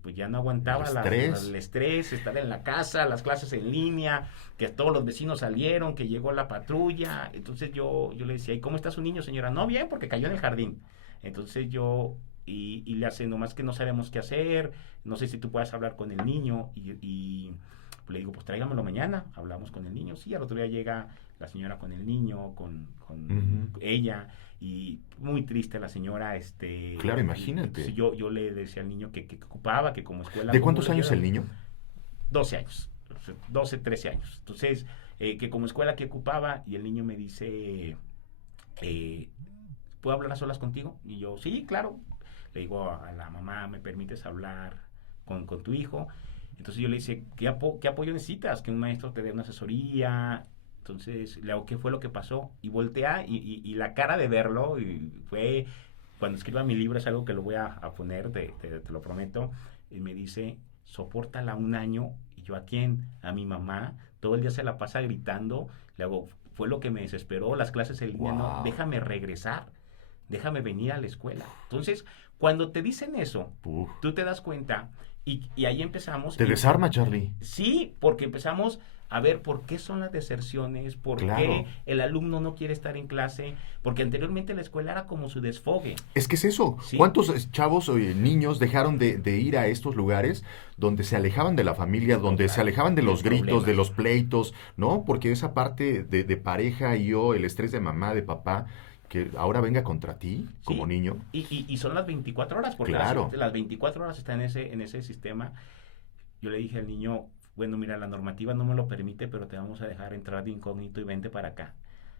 pues ya no aguantaba el estrés, estar en la casa, las clases en línea, que todos los vecinos salieron, que llegó la patrulla. Entonces yo le decía, ¿y cómo está su niño, señora? No, bien, porque cayó en el jardín. Entonces y le hace nomás que no sabemos qué hacer, no sé si tú puedes hablar con el niño y le digo, pues tráigamelo mañana, hablamos con el niño. Sí, al otro día llega la señora con el niño, con ella, y muy triste la señora. Claro, imagínate. Yo le decía al niño que ocupaba, que como escuela... ¿De cuántos años el niño? 12 años, 12, 13 años. Entonces, que como escuela que ocupaba, y el niño me dice, ¿puedo hablar a solas contigo? Y yo, sí, claro. Le digo a la mamá, ¿me permites hablar con tu hijo? Entonces yo le dice, ¿qué apoyo necesitas? Que un maestro te dé una asesoría. Entonces le hago, ¿qué fue lo que pasó? Y voltea y la cara de verlo, y fue, cuando escriba mi libro es algo que lo voy a poner, te lo prometo, y me dice, sopórtala un año. Y yo, ¿a quién? A mi mamá. Todo el día se la pasa gritando. Le hago, fue lo que me desesperó, las clases en línea, no, déjame regresar. Déjame venir a la escuela. Entonces, cuando te dicen eso, tú te das cuenta y ahí empezamos. Te desarma, Charlie. Sí, porque empezamos a ver por qué son las deserciones, por qué el alumno no quiere estar en clase, porque anteriormente la escuela era como su desfogue. Es que es eso. ¿Sí? ¿Cuántos chavos o niños dejaron de ir a estos lugares donde se alejaban de la familia, donde se alejaban de los gritos, problemas, de los pleitos, ¿no? Porque esa parte de pareja y el estrés de mamá, de papá, que ahora venga contra ti como niño. Y son las 24 horas, porque las 24 horas están en ese sistema. Yo le dije al niño, bueno, mira, la normativa no me lo permite, pero te vamos a dejar entrar de incógnito y vente para acá.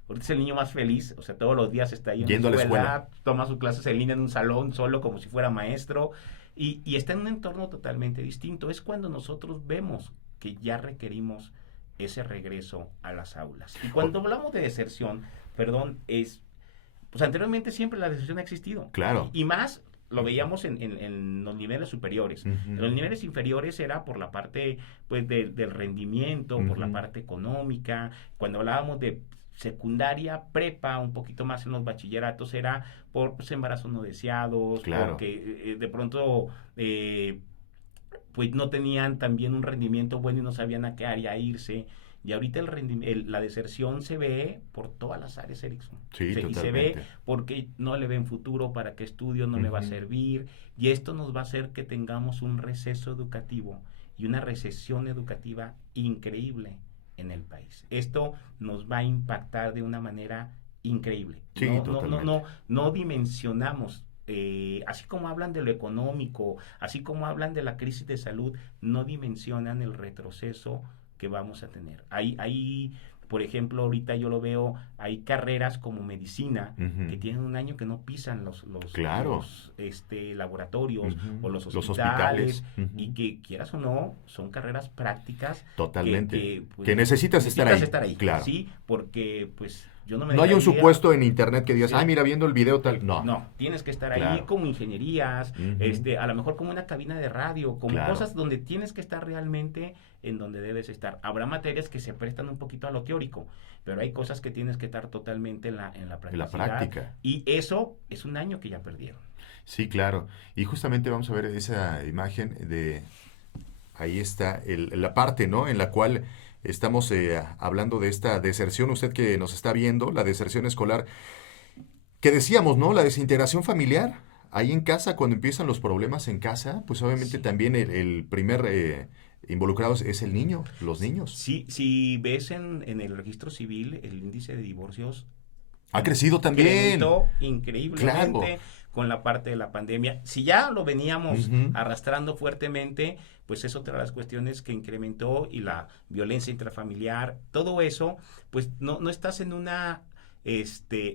Ahorita es el niño más feliz, o sea, todos los días está ahí en la escuela, toma sus clases en línea en un salón solo como si fuera maestro, y está en un entorno totalmente distinto. Es cuando nosotros vemos que ya requerimos ese regreso a las aulas. Y cuando hablamos de deserción, pues anteriormente siempre la deserción ha existido. Claro. Y más lo veíamos en los niveles superiores. En los niveles inferiores era por la parte pues del rendimiento, por la parte económica. Cuando hablábamos de secundaria, prepa, un poquito más en los bachilleratos, era por embarazos no deseados, porque de pronto pues no tenían también un rendimiento bueno y no sabían a qué área irse. Y ahorita la deserción se ve por todas las áreas, Erickson. Sí, y se ve porque no le ven futuro, para qué estudio, no le va a servir. Y esto nos va a hacer que tengamos un receso educativo y una recesión educativa increíble en el país. Esto nos va a impactar de una manera increíble. Sí, no dimensionamos. Así como hablan de lo económico, así como hablan de la crisis de salud, no dimensionan el retroceso que vamos a tener. Hay, por ejemplo, ahorita yo lo veo, hay carreras como medicina que tienen un año que no pisan los laboratorios o los hospitales, y que quieras o no, son carreras prácticas. Totalmente. Pues, que necesitas estar ahí. Claro. Sí, porque pues yo no me No hay un idea. supuesto en internet que digas, Sí. ay, mira, viendo el video tal. No. No, tienes que estar Claro. ahí como ingenierías, a lo mejor como una cabina de radio, como Claro. cosas donde tienes que estar realmente en donde debes estar. Habrá materias que se prestan un poquito a lo teórico, pero hay cosas que tienes que estar totalmente en la practicidad. En la práctica. Y eso es un año que ya perdieron. Sí, claro. Y justamente vamos a ver esa imagen de... Ahí está la parte, ¿no? En la cual estamos hablando de esta deserción. Usted que nos está viendo, la deserción escolar. Que decíamos, ¿no? La desintegración familiar. Ahí en casa, cuando empiezan los problemas en casa, pues obviamente también el primer involucrado es el niño, los niños. Sí, si ves en el registro civil, el índice de divorcios Ha crecido también. incrementó increíblemente Claro. con la parte de la pandemia. Si ya lo veníamos arrastrando fuertemente, pues es otra de las cuestiones que incrementó, y la violencia intrafamiliar, todo eso, pues no estás en una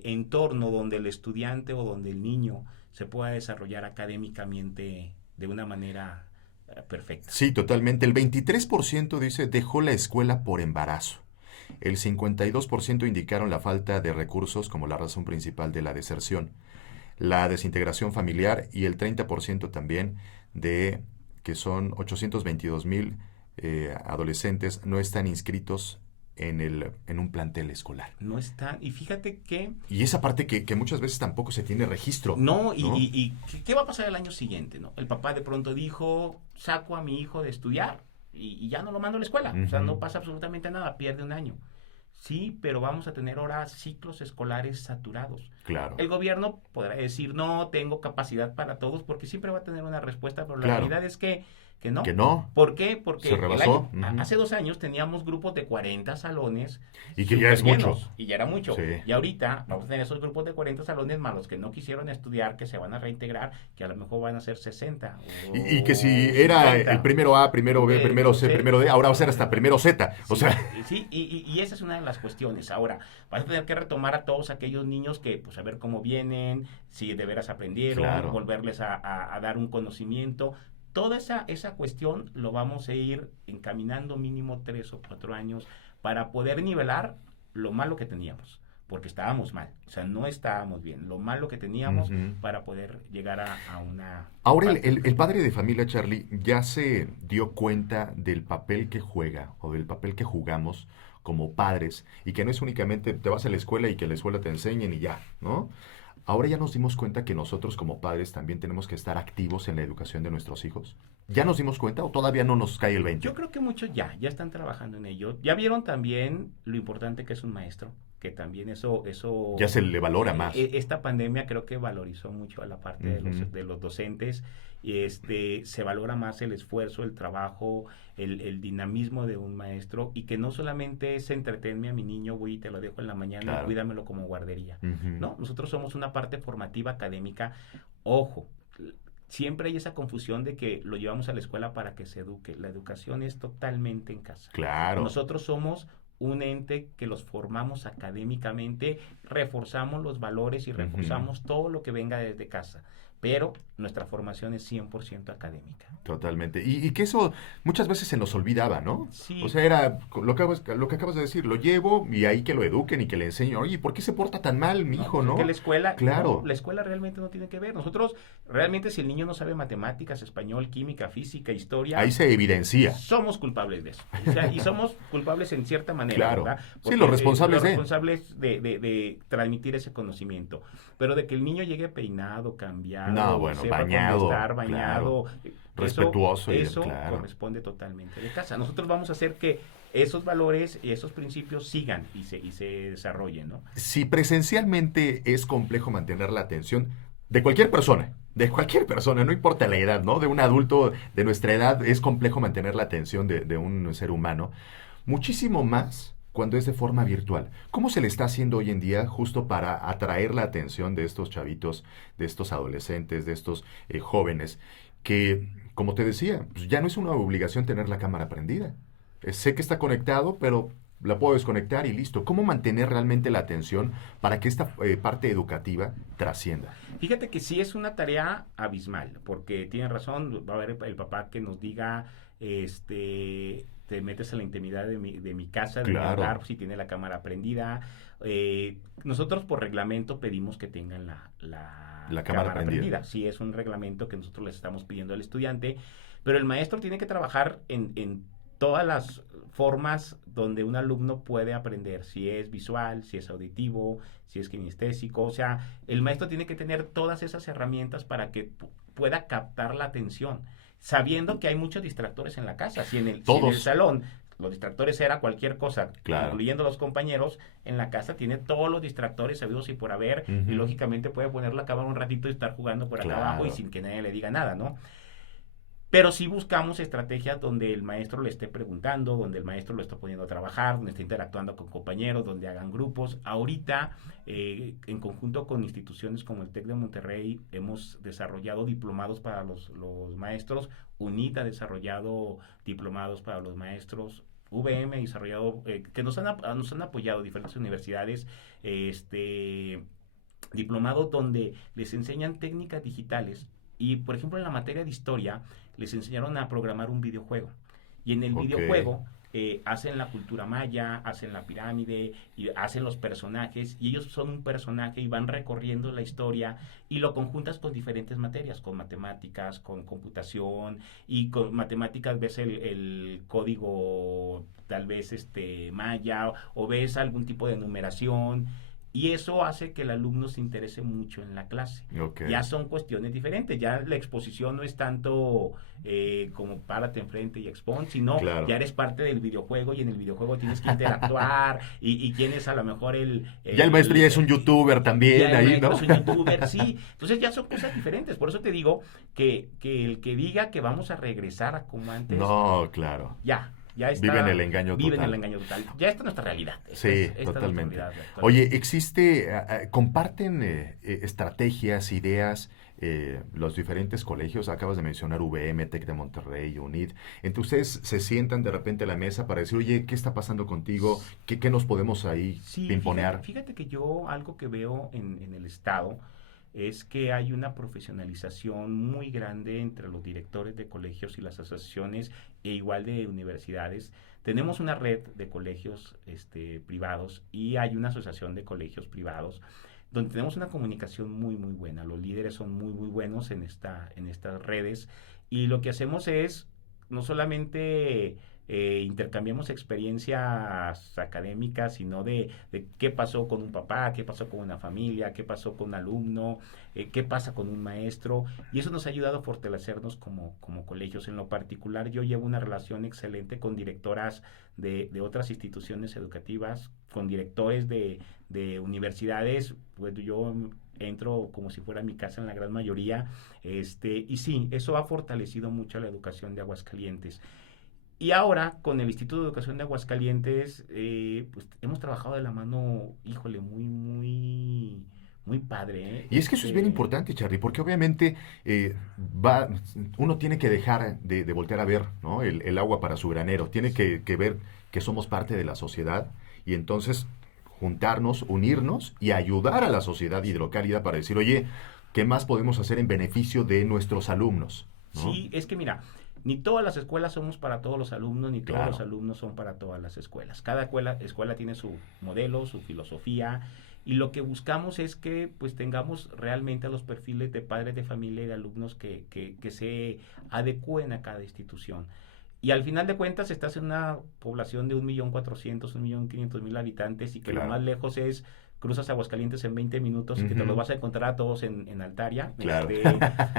entorno donde el estudiante o donde el niño se pueda desarrollar académicamente de una manera perfecta. Sí, totalmente. El 23% dice dejó la escuela por embarazo. El 52% indicaron la falta de recursos como la razón principal de la deserción. La desintegración familiar, y el 30% también de que son 822,000 adolescentes no están inscritos en un plantel escolar. No están, y fíjate que... Y esa parte que muchas veces tampoco se tiene registro. No, y ¿qué va a pasar el año siguiente? ¿No? El papá de pronto dijo, saco a mi hijo de estudiar y ya no lo mando a la escuela. O sea, no pasa absolutamente nada, pierde un año. Sí, pero vamos a tener ahora ciclos escolares saturados. Claro. El gobierno podrá decir, no, tengo capacidad para todos, porque siempre va a tener una respuesta, pero la Claro. realidad es que no. Que no. ¿Por qué? Porque Se rebasó. hace 2 años teníamos grupos de 40 salones. Y que ya es mucho. superllenos, y ya era mucho. Sí. Y ahorita vamos a tener esos grupos de 40 salones más los que no quisieron estudiar, que se van a reintegrar, que a lo mejor van a ser 60. Y que si era 50. el primero A, primero B, primero C, Sí. primero D, ahora va a ser hasta primero Z. O sea, Sí, y esa es una de las cuestiones. Ahora, vas a tener que retomar a todos aquellos niños que, pues, a ver cómo vienen, si de veras aprendieron, Claro. volverles a dar un conocimiento. Toda esa cuestión lo vamos a ir encaminando mínimo 3 o 4 años para poder nivelar lo malo que teníamos, porque estábamos mal, o sea, no estábamos bien, lo malo que teníamos para poder llegar a una... ahora el padre de familia, Charlie, ya se dio cuenta del papel que juega o del papel que jugamos como padres, y que no es únicamente te vas a la escuela y que la escuela te enseñen y ya, ¿no? Ahora ya nos dimos cuenta que nosotros como padres también tenemos que estar activos en la educación de nuestros hijos. ¿Ya nos dimos cuenta o todavía no nos cae el 20? Yo creo que muchos ya están trabajando en ello. Ya vieron también lo importante que es un maestro, que también eso Ya se le valora más. Esta pandemia creo que valorizó mucho a la parte de los docentes. Y se valora más el esfuerzo, el trabajo, el dinamismo de un maestro, y que no solamente es entretenme a mi niño, voy y te lo dejo en la mañana, Claro. y cuídamelo como guardería. No, nosotros somos una parte formativa académica. Ojo, siempre hay esa confusión de que lo llevamos a la escuela para que se eduque. La educación es totalmente en casa. Claro. Nosotros somos un ente que los formamos académicamente, reforzamos los valores y reforzamos todo lo que venga desde casa. Pero nuestra formación es 100% académica. Totalmente. Y que eso muchas veces se nos olvidaba, ¿no? Sí. O sea, era lo que acabas de decir, lo llevo y ahí que lo eduquen y que le enseñen, oye, ¿por qué se porta tan mal mi hijo, no? Porque la escuela, Claro. la escuela realmente no tiene que ver. Nosotros, realmente, si el niño no sabe matemáticas, español, química, física, historia, Ahí se evidencia. somos culpables de eso. O sea, y somos culpables en cierta manera, Claro. ¿verdad? Sí, los responsables de transmitir ese conocimiento. Pero de que el niño llegue peinado, cambiado, No, bueno, sepa bañado, contestar, bañado, claro. Respetuoso y eso claro. corresponde totalmente de casa. Nosotros vamos a hacer que esos valores y esos principios sigan y se desarrollen, ¿no? Si presencialmente es complejo mantener la atención de cualquier persona, no importa la edad, ¿no? De un adulto de nuestra edad es complejo mantener la atención de un ser humano, muchísimo más cuando es de forma virtual. ¿Cómo se le está haciendo hoy en día justo para atraer la atención de estos chavitos, de estos adolescentes, de estos jóvenes, que, como te decía, pues ya no es una obligación tener la cámara prendida? sé que está conectado, pero la puedo desconectar y listo. ¿Cómo mantener realmente la atención para que esta parte educativa trascienda? Fíjate que sí es una tarea abismal, porque tiene razón, va a haber el papá que nos diga, te metes en la intimidad de mi casa, de mi Claro. hogar, si tiene la cámara prendida. Nosotros por reglamento pedimos que tengan La cámara prendida. Sí, es un reglamento que nosotros les estamos pidiendo al estudiante, pero el maestro tiene que trabajar en todas las formas donde un alumno puede aprender, si es visual, si es auditivo, si es kinestésico, o sea, el maestro tiene que tener todas esas herramientas para que pueda captar la atención, sabiendo que hay muchos distractores en la casa. Si en el salón los distractores era cualquier cosa, claro, incluyendo los compañeros, en la casa tiene todos los distractores sabidos y por haber, y lógicamente puede poner la cámara un ratito y estar jugando por acá abajo y sin que nadie le diga nada, ¿no? Pero sí buscamos estrategias donde el maestro le esté preguntando, donde el maestro lo está poniendo a trabajar, donde esté interactuando con compañeros, donde hagan grupos. Ahorita, en conjunto con instituciones como el TEC de Monterrey, hemos desarrollado diplomados para los maestros. UNIT ha desarrollado diplomados para los maestros. VM ha desarrollado, que nos han apoyado diferentes universidades, diplomados donde les enseñan técnicas digitales. Y, por ejemplo, en la materia de historia, les enseñaron a programar un videojuego. Y en el videojuego hacen la cultura maya, hacen la pirámide, y hacen los personajes, y ellos son un personaje y van recorriendo la historia, y lo conjuntas con diferentes materias, con matemáticas, con computación, y con matemáticas ves el código, tal vez maya, o ves algún tipo de numeración. Y eso hace que el alumno se interese mucho en la clase. Ya son cuestiones diferentes. Ya la exposición no es tanto como párate enfrente y expon, sino ya eres parte del videojuego y en el videojuego tienes que interactuar y tienes a lo mejor ya el maestro ya es un youtuber también. Ya ahí, ¿no? Es un youtuber, sí. Entonces ya son cosas diferentes. Por eso te digo que el que diga que vamos a regresar a como antes. No, claro. Ya está, vive en el engaño total. Vive en el engaño total. Ya esta es nuestra realidad. Sí, totalmente. Oye, comparten estrategias, ideas, los diferentes colegios. Acabas de mencionar VM, TEC de Monterrey, UNIT. Entre ustedes se sientan de repente a la mesa para decir, oye, ¿qué está pasando contigo? ¿Qué nos podemos ahí imponer? Fíjate que yo algo que veo en el Estado es que hay una profesionalización muy grande entre los directores de colegios y las asociaciones e igual de universidades. Tenemos una red de colegios privados y hay una asociación de colegios privados donde tenemos una comunicación muy, muy buena. Los líderes son muy, muy buenos en estas redes y lo que hacemos es no solamente intercambiamos experiencias académicas, sino de qué pasó con un papá, qué pasó con una familia, qué pasó con un alumno, qué pasa con un maestro, y eso nos ha ayudado a fortalecernos como colegios. En lo particular, yo llevo una relación excelente con directoras de otras instituciones educativas, con directores de universidades. Pues yo entro como si fuera mi casa en la gran mayoría, y sí, eso ha fortalecido mucho la educación de Aguascalientes. Y ahora, con el Instituto de Educación de Aguascalientes, pues hemos trabajado de la mano, híjole, muy, muy, muy padre, ¿eh? Y es que eso es bien importante, Charly, porque obviamente uno tiene que dejar de voltear a ver, ¿no? el agua para su granero, tiene que ver que somos parte de la sociedad y entonces juntarnos, unirnos y ayudar a la sociedad hidrocálida para decir, oye, ¿qué más podemos hacer en beneficio de nuestros alumnos? ¿No? Sí, es que mira, ni todas las escuelas somos para todos los alumnos, ni todos los alumnos son para todas las escuelas. Cada escuela tiene su modelo, su filosofía, y lo que buscamos es que pues tengamos realmente a los perfiles de padres de familia y de alumnos que se adecúen a cada institución. Y al final de cuentas estás en una población de 1.400.000, 1.500.000 habitantes y que lo más lejos es cruzas Aguascalientes en 20 minutos y que te los vas a encontrar a todos en Altaria.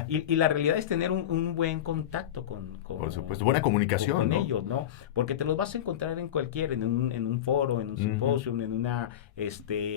Y la realidad es tener un buen contacto con por supuesto, buena comunicación, con ¿no? ellos, ¿no? Porque te los vas a encontrar en cualquier, en un foro, en un simposio, en una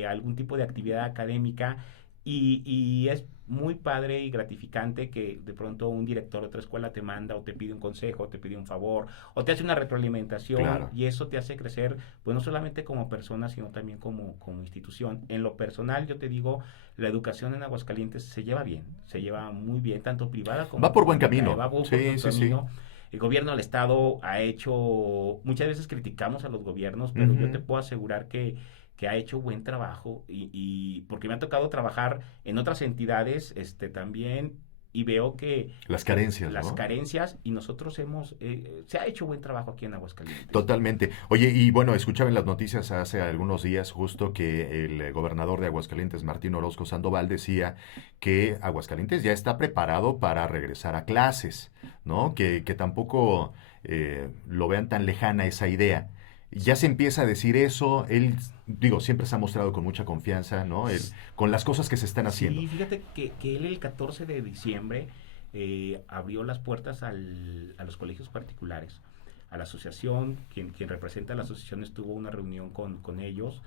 algún tipo de actividad académica. Y es muy padre y gratificante que de pronto un director de otra escuela te manda o te pide un consejo, o te pide un favor, o te hace una retroalimentación, y eso te hace crecer, pues no solamente como persona, sino también como institución. En lo personal, yo te digo, la educación en Aguascalientes se lleva bien, se lleva muy bien, tanto privada como va por buen camino. Va por buen camino. El gobierno del estado ha hecho, muchas veces criticamos a los gobiernos, pero yo te puedo asegurar que ha hecho buen trabajo y porque me ha tocado trabajar en otras entidades también y veo que las carencias, las ¿no? carencias y nosotros se ha hecho buen trabajo aquí en Aguascalientes. Totalmente. Oye, y bueno, escuchaba en las noticias hace algunos días justo que el gobernador de Aguascalientes, Martín Orozco Sandoval, decía que Aguascalientes ya está preparado para regresar a clases, ¿no? Que tampoco lo vean tan lejana esa idea. Ya se empieza a decir eso, él, digo, siempre se ha mostrado con mucha confianza, ¿no? Con las cosas que se están haciendo. Sí, fíjate que él el 14 de diciembre abrió las puertas a los colegios particulares, a la asociación, quien representa a la asociación estuvo una reunión con ellos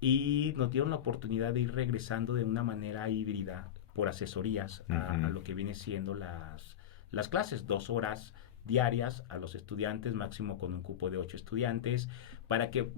y nos dieron la oportunidad de ir regresando de una manera híbrida por asesorías a lo que viene siendo las clases, 2 horas diarias a los estudiantes, máximo con un cupo de 8 estudiantes, para que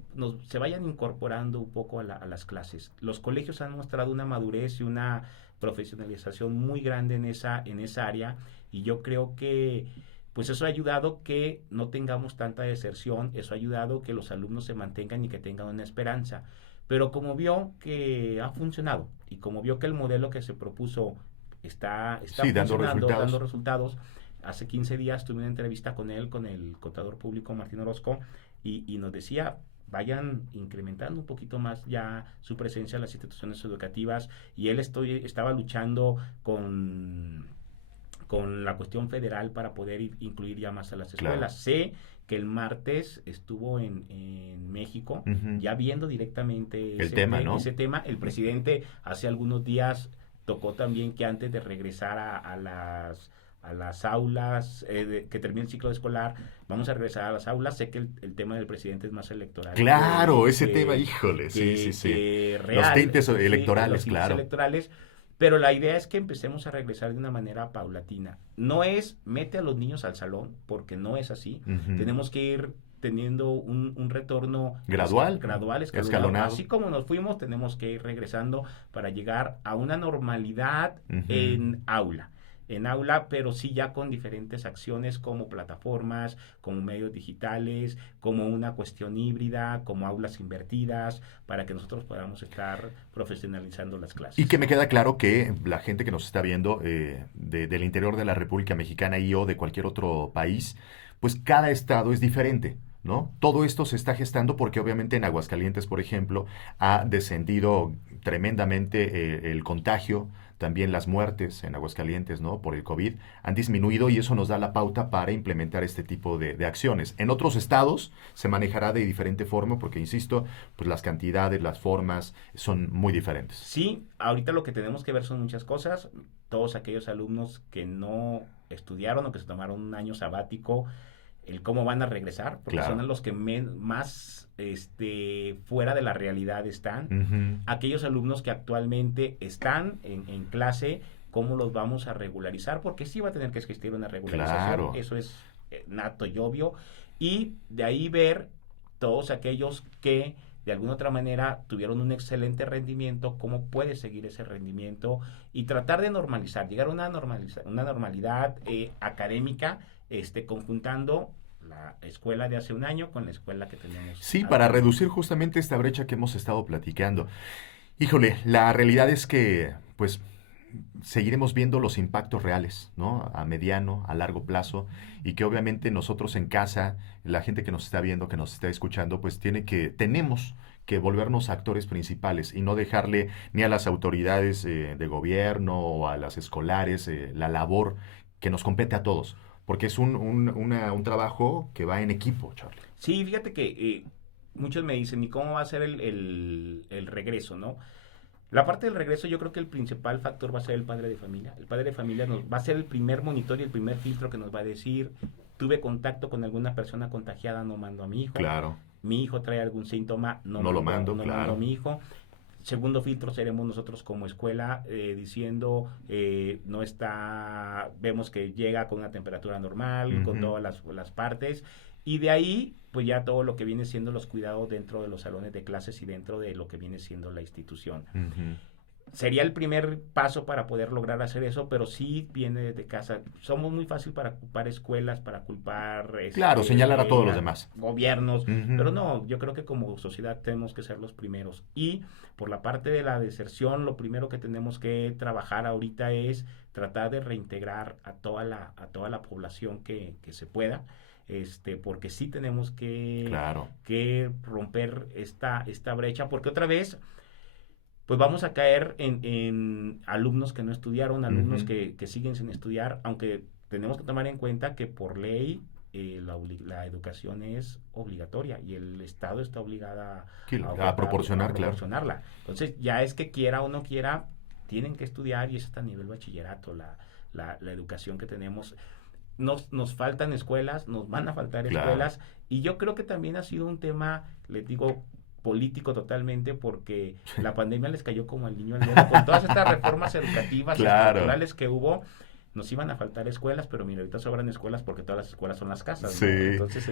se vayan incorporando un poco a las clases. Los colegios han mostrado una madurez y una profesionalización muy grande en esa área y yo creo que pues eso ha ayudado que no tengamos tanta deserción, eso ha ayudado que los alumnos se mantengan y que tengan una esperanza. Pero como vio que ha funcionado y como vio que el modelo que se propuso está funcionando, dando resultados, hace 15 días tuve una entrevista con él, con el contador público Martín Orozco, y nos decía, vayan incrementando un poquito más ya su presencia en las instituciones educativas, y él estaba luchando con la cuestión federal para poder incluir ya más a las escuelas. Claro. Sé que el martes estuvo en México, ya viendo directamente ese tema. El presidente hace algunos días tocó también que antes de regresar a las aulas, que termine el ciclo escolar, vamos a regresar a las aulas. Sé que el tema del presidente es más electoral. Claro, ese tema, híjole, sí. Real, los tintes electorales, claro. Electorales, pero la idea es que empecemos a regresar de una manera paulatina. No es mete a los niños al salón, porque no es así. Tenemos que ir teniendo un retorno gradual, escalonado. Así como nos fuimos, tenemos que ir regresando para llegar a una normalidad en aula, pero sí ya con diferentes acciones como plataformas, como medios digitales, como una cuestión híbrida, como aulas invertidas, para que nosotros podamos estar profesionalizando las clases. Y que me queda claro que la gente que nos está viendo del interior de la República Mexicana y o de cualquier otro país, pues cada estado es diferente, ¿no? Todo esto se está gestando porque obviamente en Aguascalientes, por ejemplo, ha descendido tremendamente el contagio, también las muertes en Aguascalientes, ¿no? Por el COVID han disminuido y eso nos da la pauta para implementar este tipo de acciones. En otros estados se manejará de diferente forma porque, insisto, pues las cantidades, las formas son muy diferentes. Sí, ahorita lo que tenemos que ver son muchas cosas. Todos aquellos alumnos que no estudiaron o que se tomaron un año sabático, el cómo van a regresar, porque son los que más fuera de la realidad están. Aquellos alumnos que actualmente están en clase, ¿cómo los vamos a regularizar? Porque sí va a tener que existir una regularización, eso es nato y obvio, y de ahí ver todos aquellos que de alguna otra manera tuvieron un excelente rendimiento, cómo puede seguir ese rendimiento y tratar de normalizar, llegar a una normalidad académica, conjuntando la escuela de hace un año con la escuela que tenemos. Sí, para reducir justamente esta brecha que hemos estado platicando. Híjole, la realidad es que, pues, seguiremos viendo los impactos reales, ¿no? A mediano, a largo plazo, y que obviamente nosotros en casa, la gente que nos está viendo, que nos está escuchando, pues tenemos que volvernos actores principales y no dejarle ni a las autoridades de gobierno o a las escolares la labor que nos compete a todos, porque es un trabajo que va en equipo, Charlie. Sí, fíjate que muchos me dicen, ¿y cómo va a ser el regreso, no? La parte del regreso, yo creo que el principal factor va a ser el padre de familia. El padre de familia va a ser el primer monitor y el primer filtro que nos va a decir, tuve contacto con alguna persona contagiada, no mando a mi hijo. Claro. Mi hijo trae algún síntoma, no lo mando, claro. Mando a mi hijo. Segundo filtro seremos nosotros como escuela diciendo, vemos que llega con una temperatura normal, con todas las partes. Y de ahí, pues ya todo lo que viene siendo los cuidados dentro de los salones de clases y dentro de lo que viene siendo la institución. sería el primer paso para poder lograr hacer eso, pero sí viene desde casa. Somos muy fácil para culpar escuelas, para culpar Claro, señalar a todos los demás. Gobiernos, Ujú. pero no, yo creo que como sociedad tenemos que ser los primeros. Y por la parte de la deserción, lo primero que tenemos que trabajar ahorita es tratar de reintegrar a toda la población que se pueda. Porque sí tenemos Claro. que romper esta brecha, porque otra vez pues vamos a caer en alumnos que no estudiaron, alumnos Ujú. que siguen sin estudiar, aunque tenemos que tomar en cuenta que por ley la educación es obligatoria y el Estado está obligado A proporcionar, a claro. proporcionarla. Entonces, ya es que quiera o no quiera, tienen que estudiar y es hasta nivel bachillerato la educación que tenemos. Nos faltan escuelas, nos van a faltar Claro. escuelas, y yo creo que también ha sido un tema, les digo, político totalmente, porque la pandemia les cayó como el niño al dedo. Con todas estas reformas educativas y Claro. estructurales que hubo, nos iban a faltar escuelas, pero mira, ahorita sobran escuelas porque todas las escuelas son las casas, ¿no? Sí. Entonces,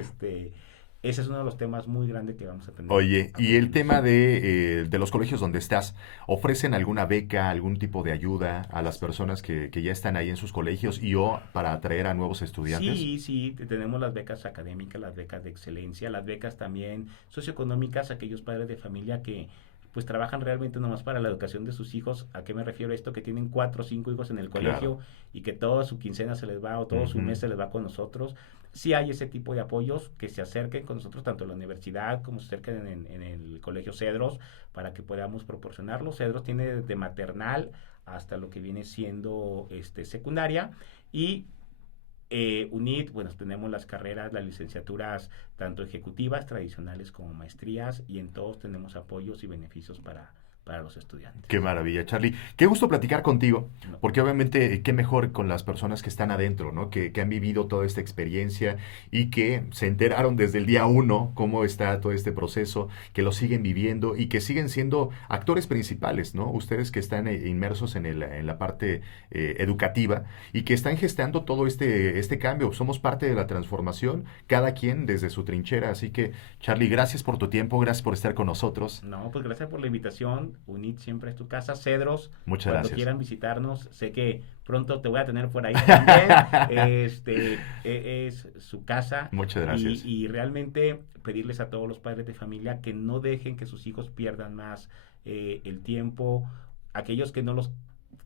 ese es uno de los temas muy grandes que vamos a tener. Oye, y el a tema de los colegios donde estás, ¿ofrecen alguna beca, algún tipo de ayuda a las personas que ya están ahí en sus colegios y o para atraer a nuevos estudiantes? Sí, tenemos las becas académicas, las becas de excelencia, las becas también socioeconómicas, aquellos padres de familia que pues trabajan realmente nomás para la educación de sus hijos. ¿A qué me refiero esto? Que tienen 4 o 5 hijos en el colegio, Claro. y que toda su quincena se les va o todo su Ujú. mes se les va con nosotros. Sí hay ese tipo de apoyos, que se acerquen con nosotros tanto en la universidad como se acerquen en el colegio Cedros, para que podamos proporcionarlos. Cedros tiene desde maternal hasta lo que viene siendo secundaria, y UNIT, bueno, tenemos las carreras, las licenciaturas, tanto ejecutivas, tradicionales como maestrías, y en todos tenemos apoyos y beneficios para los estudiantes. Qué maravilla, Charlie. Qué gusto platicar contigo, No. porque obviamente qué mejor con las personas que están adentro, ¿no? Que han vivido toda esta experiencia y que se enteraron desde el día uno cómo está todo este proceso, que lo siguen viviendo y que siguen siendo actores principales, ¿no? Ustedes que están inmersos en la parte educativa y que están gestando todo este cambio. Somos parte de la transformación, cada quien desde su trinchera. Así que, Charlie, gracias por tu tiempo, gracias por estar con nosotros. No, pues gracias por la invitación. UNIT siempre es tu casa. Cedros, Muchas cuando gracias. quieran visitarnos, sé que pronto te voy a tener por ahí también. Es su casa. Muchas gracias. Y realmente pedirles a todos los padres de familia que no dejen que sus hijos pierdan más el tiempo. Aquellos que no los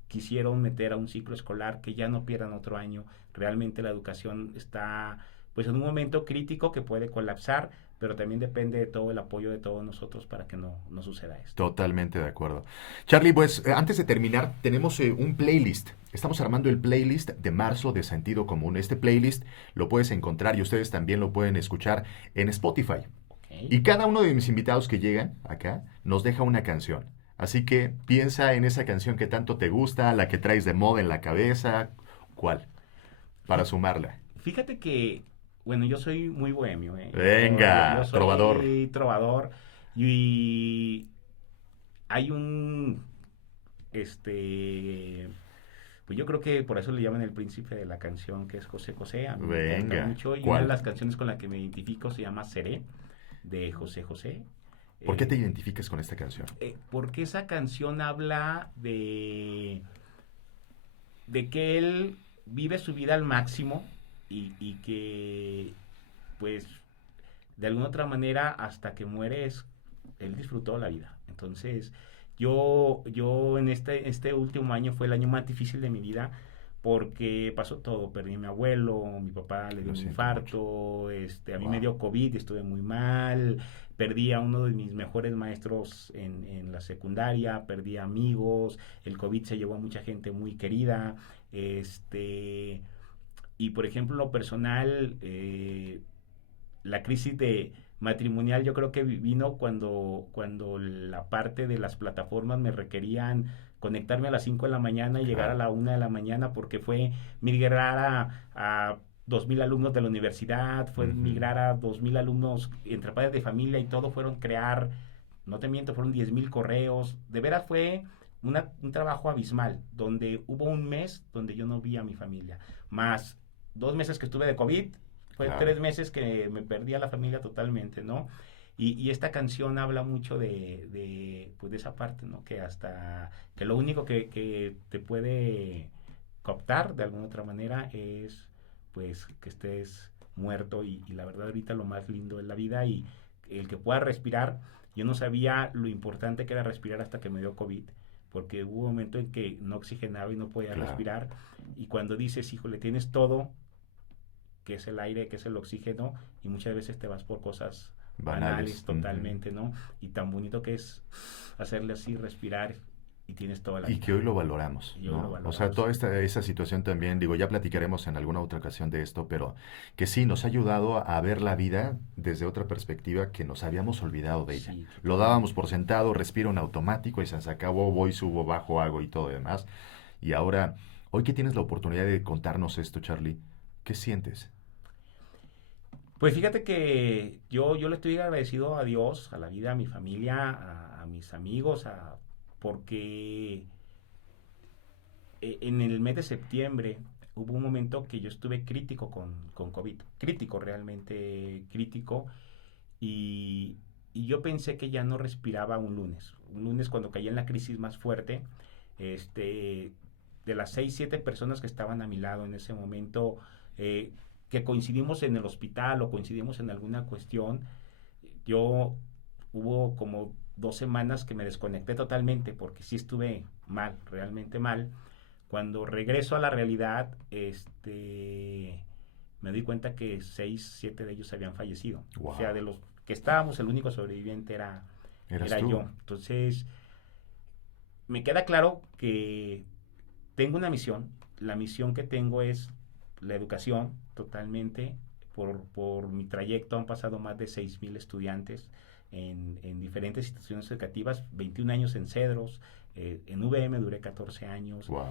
quisieron meter a un ciclo escolar, que ya no pierdan otro año. Realmente la educación está pues en un momento crítico que puede colapsar, pero también depende de todo el apoyo de todos nosotros para que no suceda esto. Totalmente de acuerdo. Charlie, pues antes de terminar, tenemos un playlist. Estamos armando el playlist de marzo de Sentido Común. Este playlist lo puedes encontrar y ustedes también lo pueden escuchar en Spotify. Okay. Y cada uno de mis invitados que llegan acá nos deja una canción. Así que piensa en esa canción que tanto te gusta, la que traes de moda en la cabeza. ¿Cuál? Para sumarla. Fíjate que, bueno, yo soy muy bohemio. Venga, yo soy trovador. trovador. Y hay un, pues yo creo que por eso le llaman el príncipe de la canción, que es José José. A mí me encanta Venga, mucho. Y ¿cuál? una de las canciones con la que me identifico se llama Seré, de José José. ¿Por qué te identificas con esta canción? Porque esa canción habla de que él vive su vida al máximo, y que pues de alguna otra manera hasta que muere él disfrutó la vida. Entonces yo en este último año fue el año más difícil de mi vida, porque pasó todo. Perdí a mi abuelo, mi papá le dio un infarto, a mí me dio COVID y estuve muy mal. Perdí a uno de mis mejores maestros en la secundaria, perdí amigos, el COVID se llevó a mucha gente muy querida, y por ejemplo en lo personal, la crisis matrimonial yo creo que vino cuando la parte de las plataformas me requerían conectarme a las 5 de la mañana y llegar a la 1 de la mañana, porque fue migrar a 2,000 alumnos de la universidad, fue migrar a 2,000 alumnos entre padres de familia, y todo fueron crear, no te miento, fueron 10,000 correos. De veras fue un trabajo abismal, donde hubo un mes donde yo no vi a mi familia, más 2 meses que estuve de COVID, fue 3 meses que me perdí a la familia totalmente, ¿no? Y esta canción habla mucho pues de esa parte, ¿no? Que hasta, que lo único que te puede cooptar de alguna otra manera es, pues, que estés muerto y la verdad ahorita lo más lindo es la vida y el que pueda respirar. Yo no sabía lo importante que era respirar hasta que me dio COVID, porque hubo un momento en que no oxigenaba y no podía respirar, y cuando dices, híjole, tienes todo, que es el aire, que es el oxígeno, y muchas veces te vas por cosas banales totalmente, ¿no? Y tan bonito que es hacerle así, respirar, y tienes toda la vida. Y que hoy lo valoramos, ¿no? O sea, toda esa situación también, digo, ya platicaremos en alguna otra ocasión de esto, pero que sí, nos ha ayudado a ver la vida desde otra perspectiva que nos habíamos olvidado de ella. Sí, lo dábamos por sentado, respiro en automático y se acabó, voy, subo, bajo, hago y todo demás. Y ahora, hoy que tienes la oportunidad de contarnos esto, Charlie, ¿qué sientes? Pues fíjate que yo le estoy agradecido a Dios, a la vida, a mi familia, a mis amigos, porque en el mes de septiembre hubo un momento que yo estuve crítico con COVID, crítico, realmente crítico, y yo pensé que ya no respiraba un lunes cuando caí en la crisis más fuerte. De las 6-7 personas que estaban a mi lado en ese momento, que coincidimos en el hospital o coincidimos en alguna cuestión, hubo como 2 semanas que me desconecté totalmente porque sí estuve mal, realmente mal. Cuando regreso a la realidad, me doy cuenta que 6-7 de ellos habían fallecido. Wow. O sea, de los que estábamos, el único sobreviviente era yo. Entonces, me queda claro que tengo una misión. La misión que tengo es la educación totalmente. Por mi trayecto han pasado más de 6,000 estudiantes en diferentes instituciones educativas, 21 años en Cedros, en VM duré 14 años. Wow.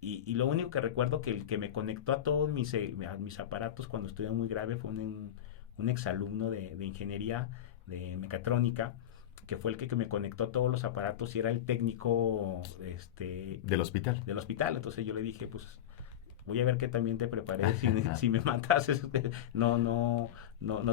Y lo único que recuerdo que el que me conectó a todos mis aparatos cuando estuve muy grave fue un exalumno de ingeniería de mecatrónica, que fue el que me conectó a todos los aparatos y era el técnico del hospital. Entonces yo le dije, pues voy a ver que también te preparé, si me matas, no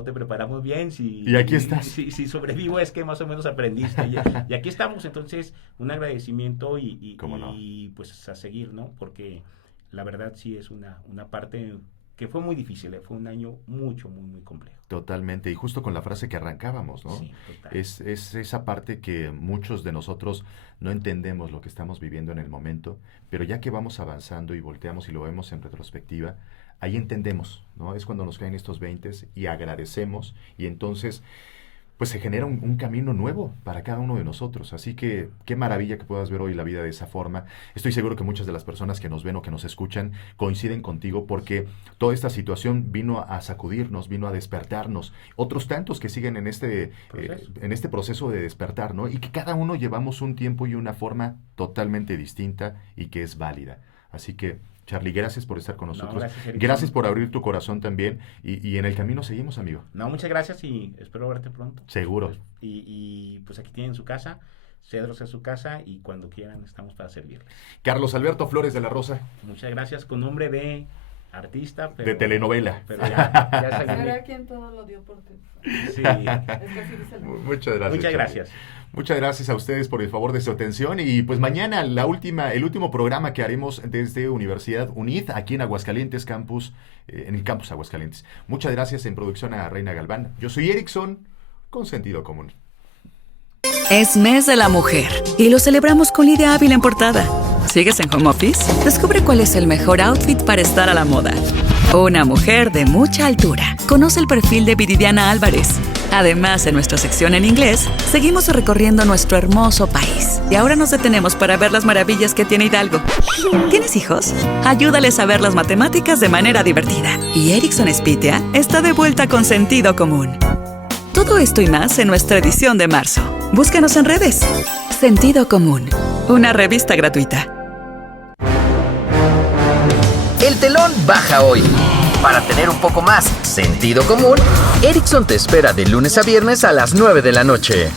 te preparamos bien, y aquí estás. Si sobrevivo es que más o menos aprendiste, y aquí estamos. Entonces un agradecimiento y pues a seguir, ¿no? Porque la verdad sí es una parte que fue muy difícil, fue un año muy, muy complejo. Totalmente, y justo con la frase que arrancábamos, ¿no? Sí, total. Es esa parte que muchos de nosotros no entendemos lo que estamos viviendo en el momento, pero ya que vamos avanzando y volteamos y lo vemos en retrospectiva, ahí entendemos, ¿no? Es cuando nos caen estos 20 y agradecemos, y entonces pues se genera un camino nuevo para cada uno de nosotros. Así que qué maravilla que puedas ver hoy la vida de esa forma. Estoy seguro que muchas de las personas que nos ven o que nos escuchan coinciden contigo, porque toda esta situación vino a sacudirnos, vino a despertarnos. Otros tantos que siguen en este proceso de despertar, ¿no? Y que cada uno llevamos un tiempo y una forma totalmente distinta y que es válida. Así que, Charlie, gracias por estar con nosotros. Gracias por abrir tu corazón también. Y en el camino seguimos, amigo. No, muchas gracias y espero verte pronto. Seguro. Y pues aquí tienen su casa. Cedros es su casa y cuando quieran estamos para servirles. Carlos Alberto Flores de la Rosa. Muchas gracias, con nombre de artista. De telenovela. Pero ya ¿Será quien todo lo dio por ti? Sí. Muchas gracias. Muchas gracias. Muchas gracias a ustedes por el favor de su atención, y pues mañana el último programa que haremos desde Universidad UNID aquí en Aguascalientes en el campus Aguascalientes. Muchas gracias en producción a Reina Galván. Yo soy Erickson, con sentido común. Es mes de la mujer y lo celebramos con Lidia Ávila en portada. ¿Sigues en home office? Descubre cuál es el mejor outfit para estar a la moda. Una mujer de mucha altura. Conoce el perfil de Viridiana Álvarez. Además, en nuestra sección en inglés, seguimos recorriendo nuestro hermoso país. Y ahora nos detenemos para ver las maravillas que tiene Hidalgo. ¿Tienes hijos? Ayúdales a ver las matemáticas de manera divertida. Y Erickson Espitia está de vuelta con sentido común. Todo esto y más en nuestra edición de marzo. Búscanos en redes. Sentido Común, una revista gratuita. El telón baja hoy. Para tener un poco más sentido común, Erickson te espera de lunes a viernes a las 9 de la noche.